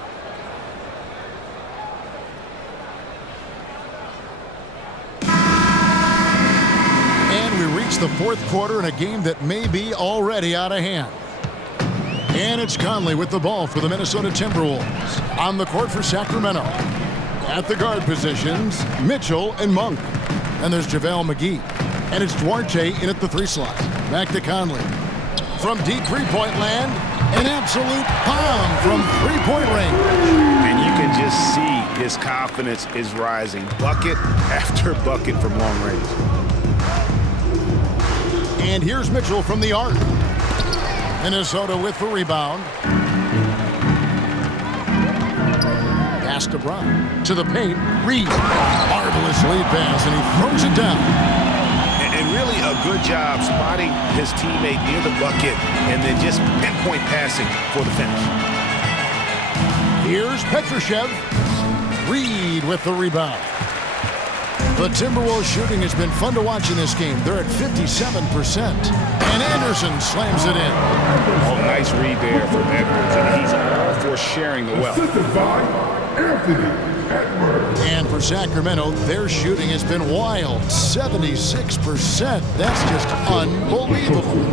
And we reach the fourth quarter in a game that may be already out of hand. And it's Conley with the ball for the Minnesota Timberwolves. On the court for Sacramento. At the guard positions, Mitchell and Monk. And there's JaVale McGee. And it's Duarte in at the three slot. Back to Conley. From deep three-point land, an absolute bomb from three-point range. And you can just see his confidence is rising. Bucket after bucket from long range. And here's Mitchell from the arc. Minnesota with the rebound. Pass to Brown. To the paint. Reed. Marvelous lead pass, and he throws it down. And really a good job spotting his teammate near the bucket and then just pinpoint passing for the finish. Here's Petrushev. Reed with the rebound. The Timberwolves shooting has been fun to watch in this game. They're at 57%. And Anderson slams it in. Oh, nice read there from Edwards. And he's all for sharing the wealth. And for Sacramento, their shooting has been wild. 76%. That's just unbelievable.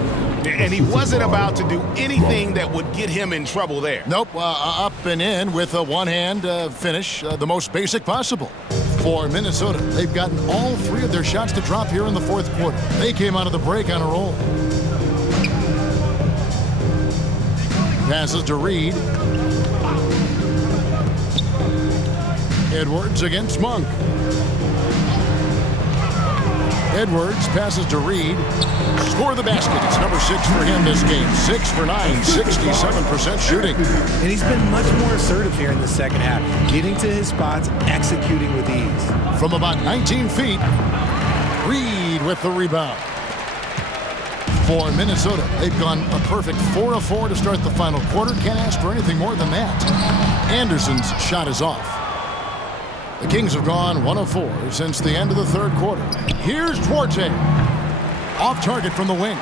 And he wasn't about to do anything that would get him in trouble there. Nope, up and in with a one-hand finish, the most basic possible. For Minnesota, they've gotten all three of their shots to drop here in the fourth quarter. They came out of the break on a roll. Passes to Reed. Edwards against Monk. Edwards passes to Reed. Score the basket. It's number 6 for him this game. 6 for 9, 67% shooting. And he's been much more assertive here in the second half, getting to his spots, executing with ease. From about 19 feet, Reed with the rebound. For Minnesota, they've gone a perfect 4 of 4 to start the final quarter. Can't ask for anything more than that. Anderson's shot is off. The Kings have gone 1 of 4 since the end of the third quarter. Here's Duarte. Off target from the wing.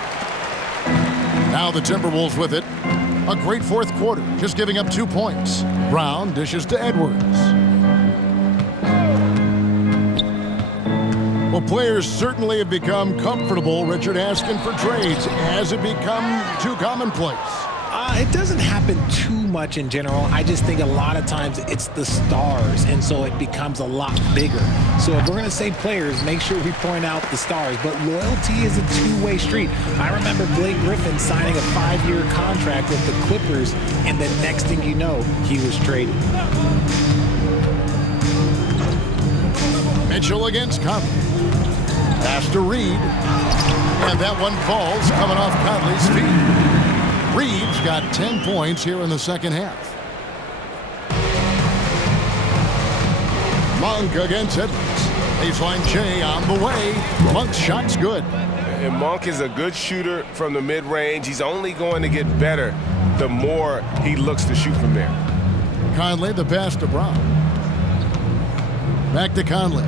Now the Timberwolves with it. A great fourth quarter, just giving up 2 points. Brown dishes to Edwards. Well, players certainly have become comfortable, Richard, asking for trades. Has it become too commonplace? It doesn't happen too much in general. I just think a lot of times it's the stars, and so it becomes a lot bigger. So if we're going to say players, make sure we point out the stars. But loyalty is a two-way street. I remember Blake Griffin signing a 5-year contract with the Clippers, and the next thing you know, he was traded. Mitchell against Conley. Pass to Reed. And that one falls, coming off Conley's feet. Reed's got 10 points here in the second half. Monk against Edwards. Baseline J on the way. Monk's shot's good. And Monk is a good shooter from the mid-range. He's only going to get better the more he looks to shoot from there. Conley, the pass to Brown. Back to Conley.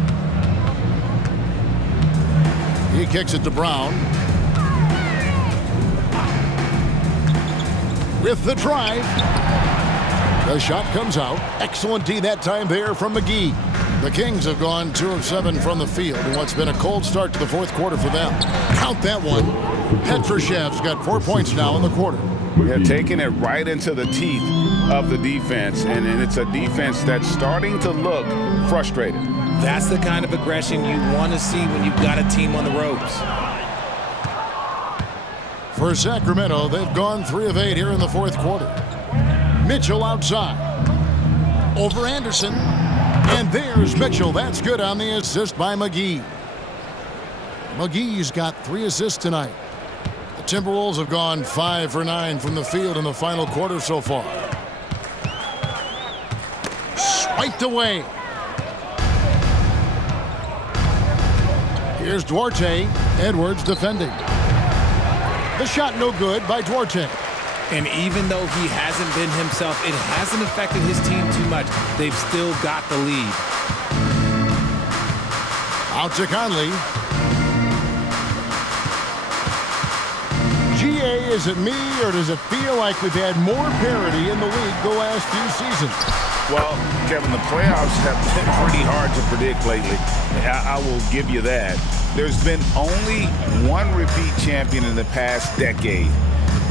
He kicks it to Brown. With the drive. The shot comes out. Excellent D that time there from McGee. The Kings have gone 2 of 7 from the field in what's been a cold start to the fourth quarter for them. Count that one. Petrushev's got 4 points now in the quarter. Yeah, taking it right into the teeth of the defense, and it's a defense that's starting to look frustrated. That's the kind of aggression you want to see when you've got a team on the ropes. For Sacramento, they've gone 3 of 8 here in the fourth quarter. Mitchell outside. Over Anderson. And there's Mitchell. That's good on the assist by McGee. McGee's got 3 assists tonight. The Timberwolves have gone 5 for 9 from the field in the final quarter so far. Swiped away. Here's Duarte. Edwards defending. The shot no good by Duarte. And even though he hasn't been himself, it hasn't affected his team too much. They've still got the lead. Out to Conley. GA, is it me, or does it feel like we've had more parity in the league the last few seasons? Well, Kevin, the playoffs have been pretty hard to predict lately. I will give you that. There's been only one repeat champion in the past decade.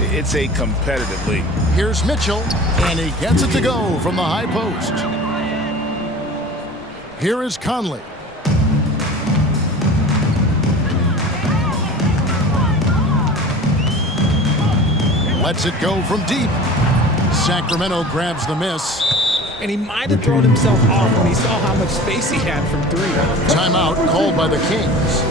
It's a competitive league. Here's Mitchell, and he gets it to go from the high post. Here is Conley. Lets it go from deep. Sacramento grabs the miss. And he might have thrown himself off when he saw how much space he had from 3. Timeout called by the Kings.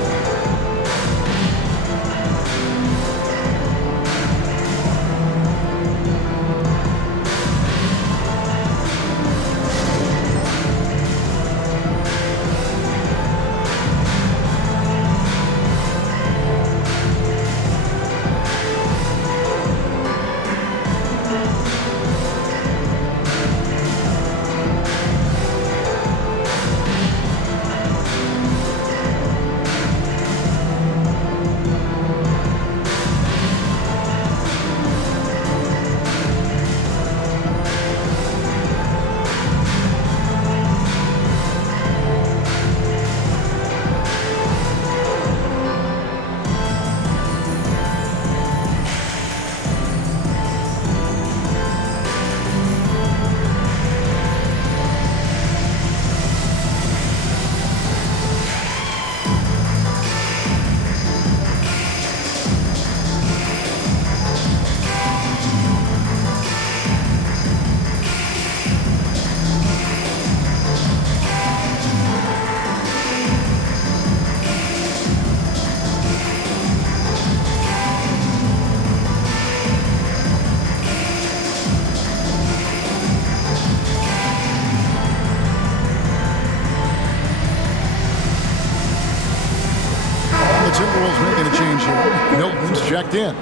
Timberwolves making a change here. Milton's checked in.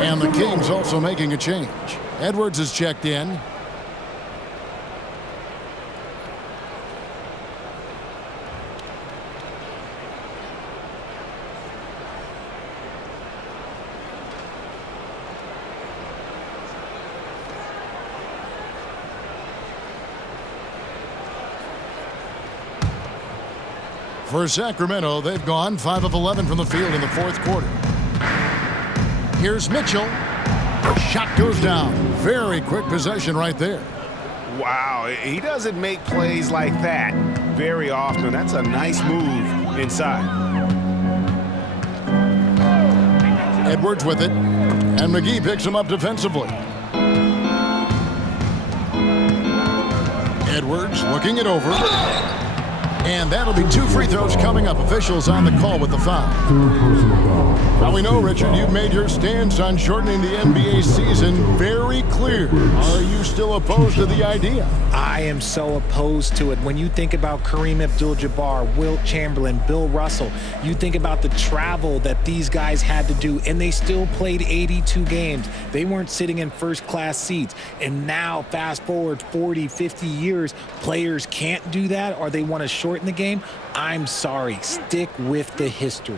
And the Kings also making a change. Edwards is checked in. For Sacramento, they've gone 5 of 11 from the field in the fourth quarter. Here's Mitchell. Shot goes down. Very quick possession right there. Wow, he doesn't make plays like that very often. That's a nice move inside. Edwards with it, and McGee picks him up defensively. Edwards looking it over. And that'll be 2 free throws coming up. Officials on the call with the foul. Now we know, Richard, you've made your stance on shortening the NBA season very clear. Are you still opposed to the idea? I am so opposed to it. When you think about Kareem Abdul-Jabbar, Wilt Chamberlain, Bill Russell, you think about the travel that these guys had to do, and they still played 82 games. They weren't sitting in first-class seats. And now, fast forward 40, 50 years, players can't do that, or they want to shorten the game. I'm sorry. Stick with the history.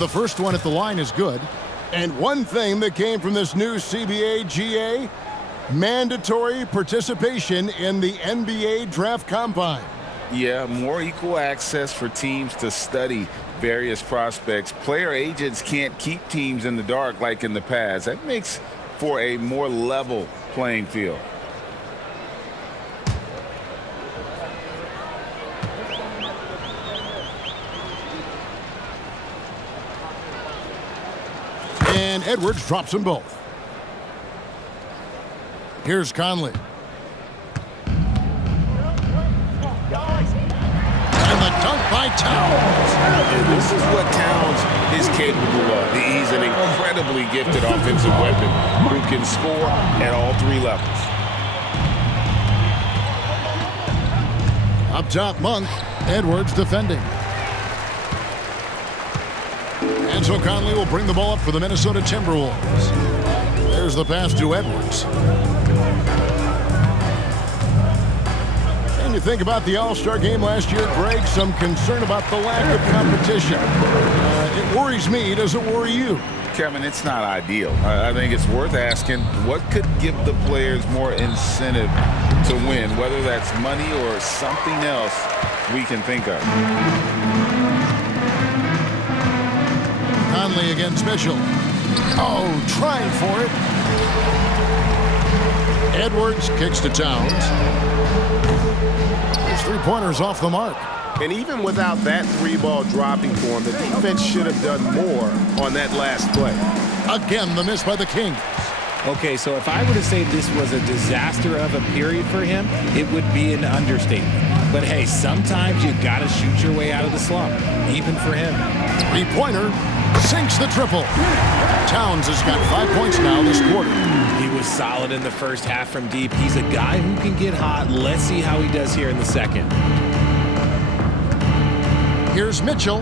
And the first one at the line is good. And one thing that came from this new CBA GA, mandatory participation in the NBA Draft Combine. Yeah, more equal access for teams to study various prospects. Player agents can't keep teams in the dark like in the past. That makes for a more level playing field. And Edwards drops them both. Here's Conley. And the dunk by Towns. And this is what Towns is capable of. He's an incredibly gifted offensive weapon who can score at all three levels. Up top, Monk. Edwards defending. And so Conley will bring the ball up for the Minnesota Timberwolves. There's the pass to Edwards. And you think about the All-Star game last year, Greg, some concern about the lack of competition. It worries me. Does it worry you? Kevin, it's not ideal. I think it's worth asking what could give the players more incentive to win, whether that's money or something else we can think of. Conley against Mitchell. Oh, trying for it. Edwards kicks to Towns. His three-pointers off the mark. And even without that three-ball dropping for him, the defense should have done more on that last play. Again, the miss by the Kings. Okay, so if I were to say this was a disaster of a period for him, it would be an understatement. But hey, sometimes you got to shoot your way out of the slump, even for him. Three-pointer sinks the triple. Towns has got 5 points now this quarter. He was solid in the first half from deep. He's a guy who can get hot. Let's see how he does here in the second. Here's Mitchell.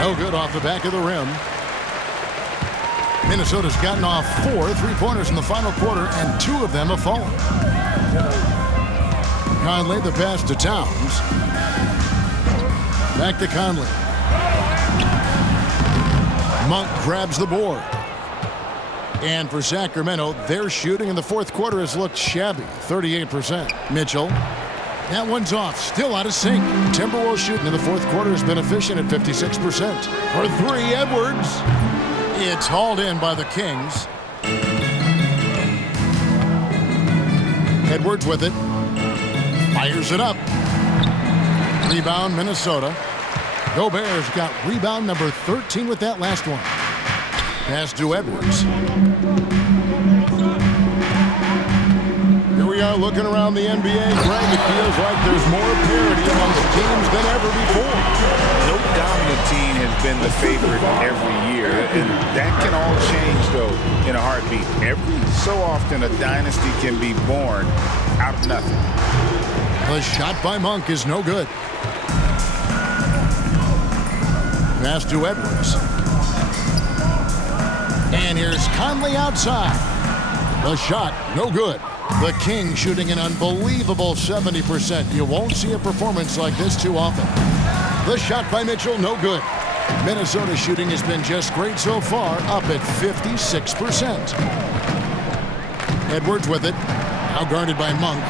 No good off the back of the rim. Minnesota's gotten off 4 three-pointers in the final quarter, and 2 of them have fallen. Conley, the pass to Towns. Back to Conley. Monk grabs the board. And for Sacramento, their shooting in the fourth quarter has looked shabby, 38%. Mitchell. That one's off, still out of sync. Timberwolves shooting in the fourth quarter has been efficient at 56%. For 3, Edwards. It's hauled in by the Kings. Edwards with it. Fires it up. Rebound, Minnesota. Gobert's got rebound number 13 with that last one. Pass to Edwards. Here we are looking around the NBA. Greg, it feels like there's more parity amongst teams than ever before. No dominant team has been the favorite every year, and that can all change, though, in a heartbeat. Every so often, a dynasty can be born out of nothing. The shot by Monk is no good. Pass to Edwards. And here's Conley outside. The shot, no good. The Kings shooting an unbelievable 70%. You won't see a performance like this too often. The shot by Mitchell, no good. Minnesota shooting has been just great so far, up at 56%. Edwards with it. Now guarded by Monk.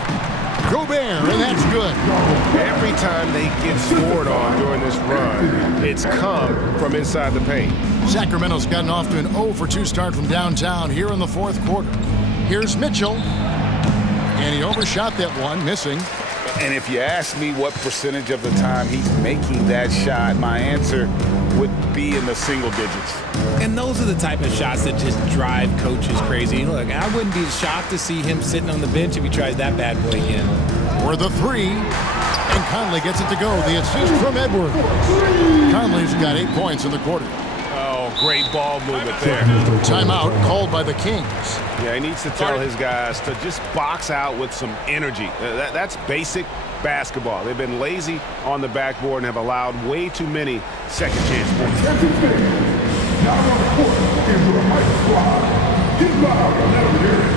Gobert, and that's good. Every time they get scored on during this run, it's come from inside the paint. Sacramento's gotten off to an 0-for-2 start from downtown here in the fourth quarter. Here's Mitchell. And he overshot that one, missing. And if you ask me what percentage of the time he's making that shot, my answer would be in the single digits. And those are the type of shots that just drive coaches crazy. Look, I wouldn't be shocked to see him sitting on the bench if he tries that bad boy again. For the 3, and Conley gets it to go. The assist from Edwards. Conley's got 8 points in the quarter. Oh, great ball movement there. Timeout called by the Kings. Yeah, he needs to tell his guys to just box out with some energy. That's basic basketball. They've been lazy on the backboard and have allowed way too many second chance points. Now on the court is your hype squad. Get loud and let them hear it.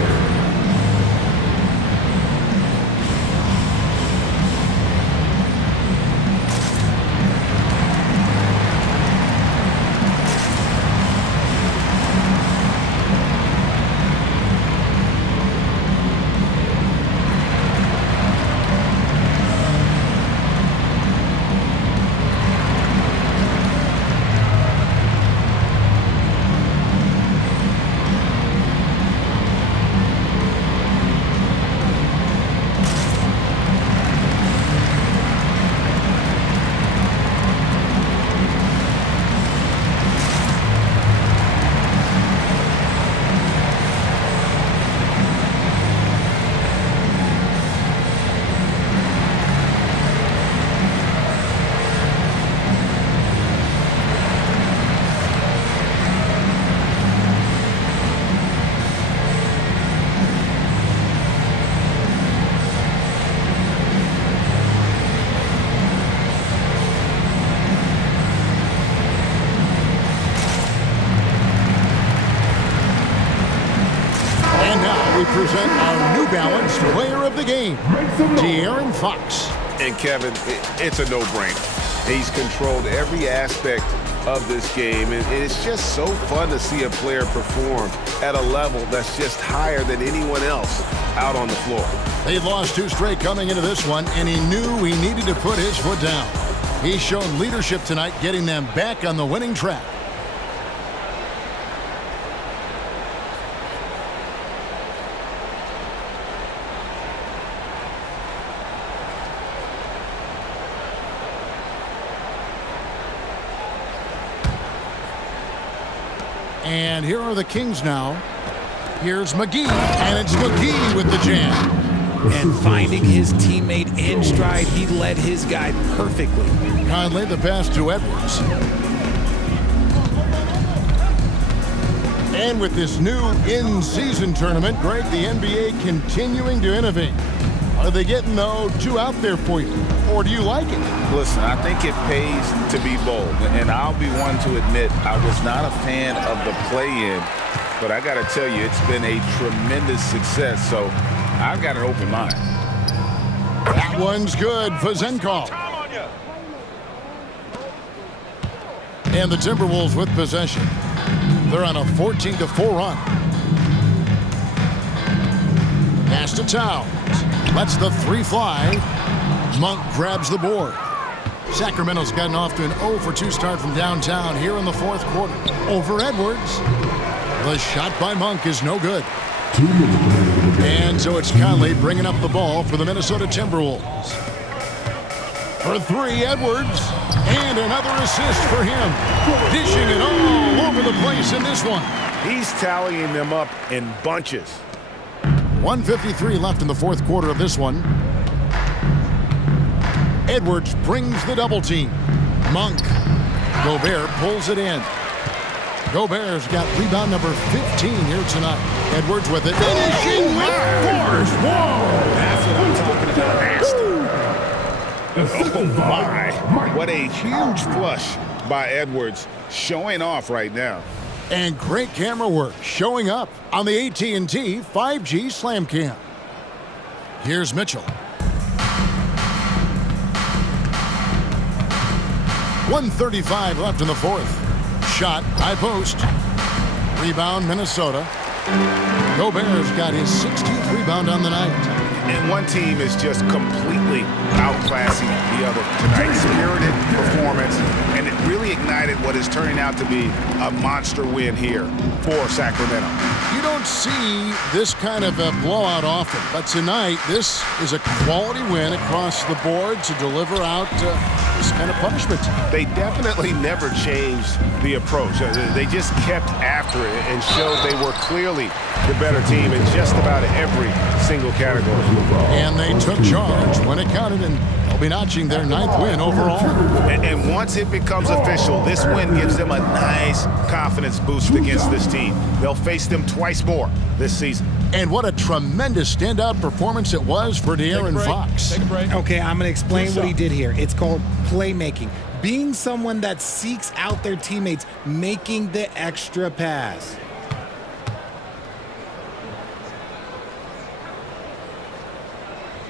we present our New Balance Player of the Game, De'Aaron Fox. And Kevin, it's a no-brainer. He's controlled every aspect of this game, and it's just so fun to see a player perform at a level that's just higher than anyone else out on the floor. They'd lost 2 straight coming into this one, and he knew he needed to put his foot down. He showed leadership tonight, getting them back on the winning track. And here are the Kings now. Here's McGee, and it's McGee with the jam. And finding his teammate in stride, he led his guy perfectly. Conley the pass to Edwards. And with this new in-season tournament, Greg, the NBA continuing to innovate. Are they getting, though, too out there for you? Or do you like it? Listen, I think it pays to be bold. And I'll be one to admit I was not a fan of the play-in. But I got to tell you, it's been a tremendous success. So I've got an open mind. That one's good for Zenkov. And the Timberwolves with possession. They're on a 14-4 run. Pass to Towns. Lets the 3 fly. Monk grabs the board. Sacramento's gotten off to an 0-for-2 start from downtown here in the 4th quarter. Over Edwards. The shot by Monk is no good. And so it's Conley bringing up the ball for the Minnesota Timberwolves. For 3, Edwards. And another assist for him. Dishing it all over the place in this one. He's tallying them up in bunches. 1:53 left in the 4th quarter of this one. Edwards brings the double team. Monk. Gobert pulls it in. Gobert's got rebound number 15 here tonight. Edwards with it. Finishing with force. Whoa! That's what I'm talking about. Oh, my. What a huge flush by Edwards, showing off right now. And great camera work showing up on the AT&T 5G Slam Cam. Here's Mitchell. 1:35 left in the 4th. Shot, high post. Rebound, Minnesota. Gobert's got his 16th rebound on the night. And one team is just completely outclassing the other tonight. Spirited performance, and it really ignited what is turning out to be a monster win here for Sacramento. You don't see this kind of a blowout often, but tonight this is a quality win across the board to deliver out this kind of punishment. They definitely never changed the approach. They just kept after it and showed they were clearly the better team in just about every single category. And they took charge when it counted, and they'll be notching their 9th win overall. And once it becomes official, this win gives them a nice confidence boost against this team. They'll face them twice more this season. And what a tremendous standout performance it was for De'Aaron Fox. Take a break. Okay, I'm going to explain what he did here. It's called playmaking. Being someone that seeks out their teammates, making the extra pass.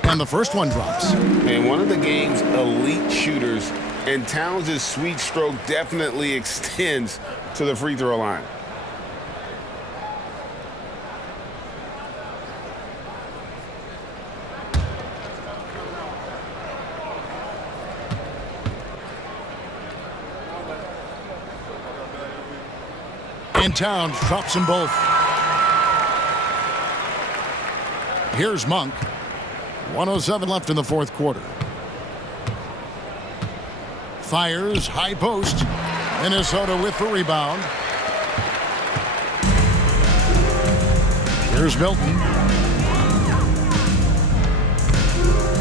And the first one drops. And one of the game's elite shooters, and Towns' sweet stroke definitely extends to the free throw line. And Towns drops them both. Here's Monk. 1:07 left in the 4th quarter. Fires, high post. Minnesota with the rebound. Here's Milton.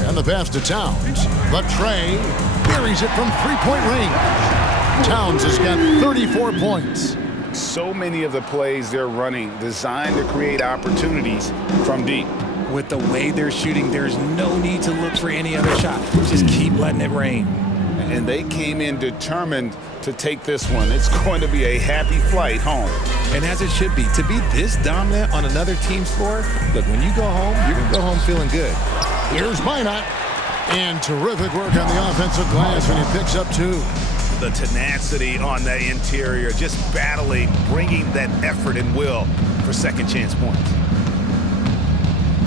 And the pass to Towns. Latrey buries it from 3-point range. Towns has got 34 points. So many of the plays they're running designed to create opportunities from deep. With the way they're shooting, there's no need to look for any other shot. Just keep letting it rain. And they came in determined to take this one. It's going to be a happy flight home. And as it should be, to be this dominant on another team's floor, look, when you go home, you're going to go home feeling good. Here's Minot. And terrific work on the offensive glass when he picks up 2. The tenacity on that interior, just battling, bringing that effort and will for second chance points.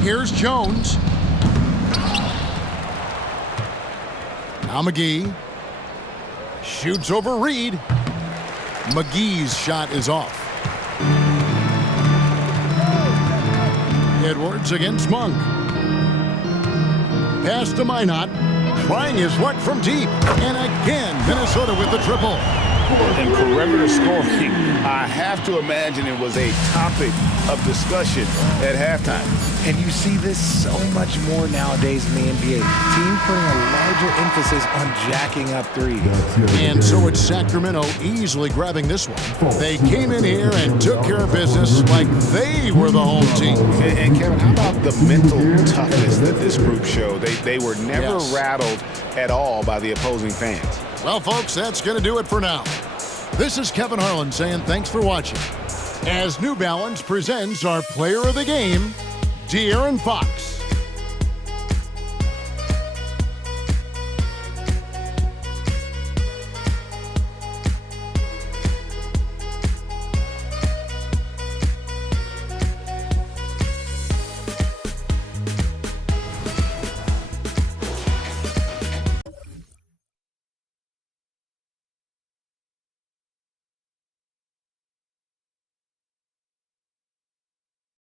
Here's Jones. Now McGee shoots over Reed. McGee's shot is off. Edwards against Monk. Pass to Minot. Trying his luck from deep. And again, Minnesota with the triple. And perimeter scoring, I have to imagine it was a topic of discussion at halftime. And you see this so much more nowadays in the NBA. Teams putting a larger emphasis on jacking up threes. And so it's Sacramento easily grabbing this one. They came in here and took care of business like they were the home team. And Kevin, how about the mental toughness that this group showed? They were never rattled at all by the opposing fans. Well, folks, that's going to do it for now. This is Kevin Harlan saying thanks for watching. As New Balance presents our player of the game, De'Aaron Fox.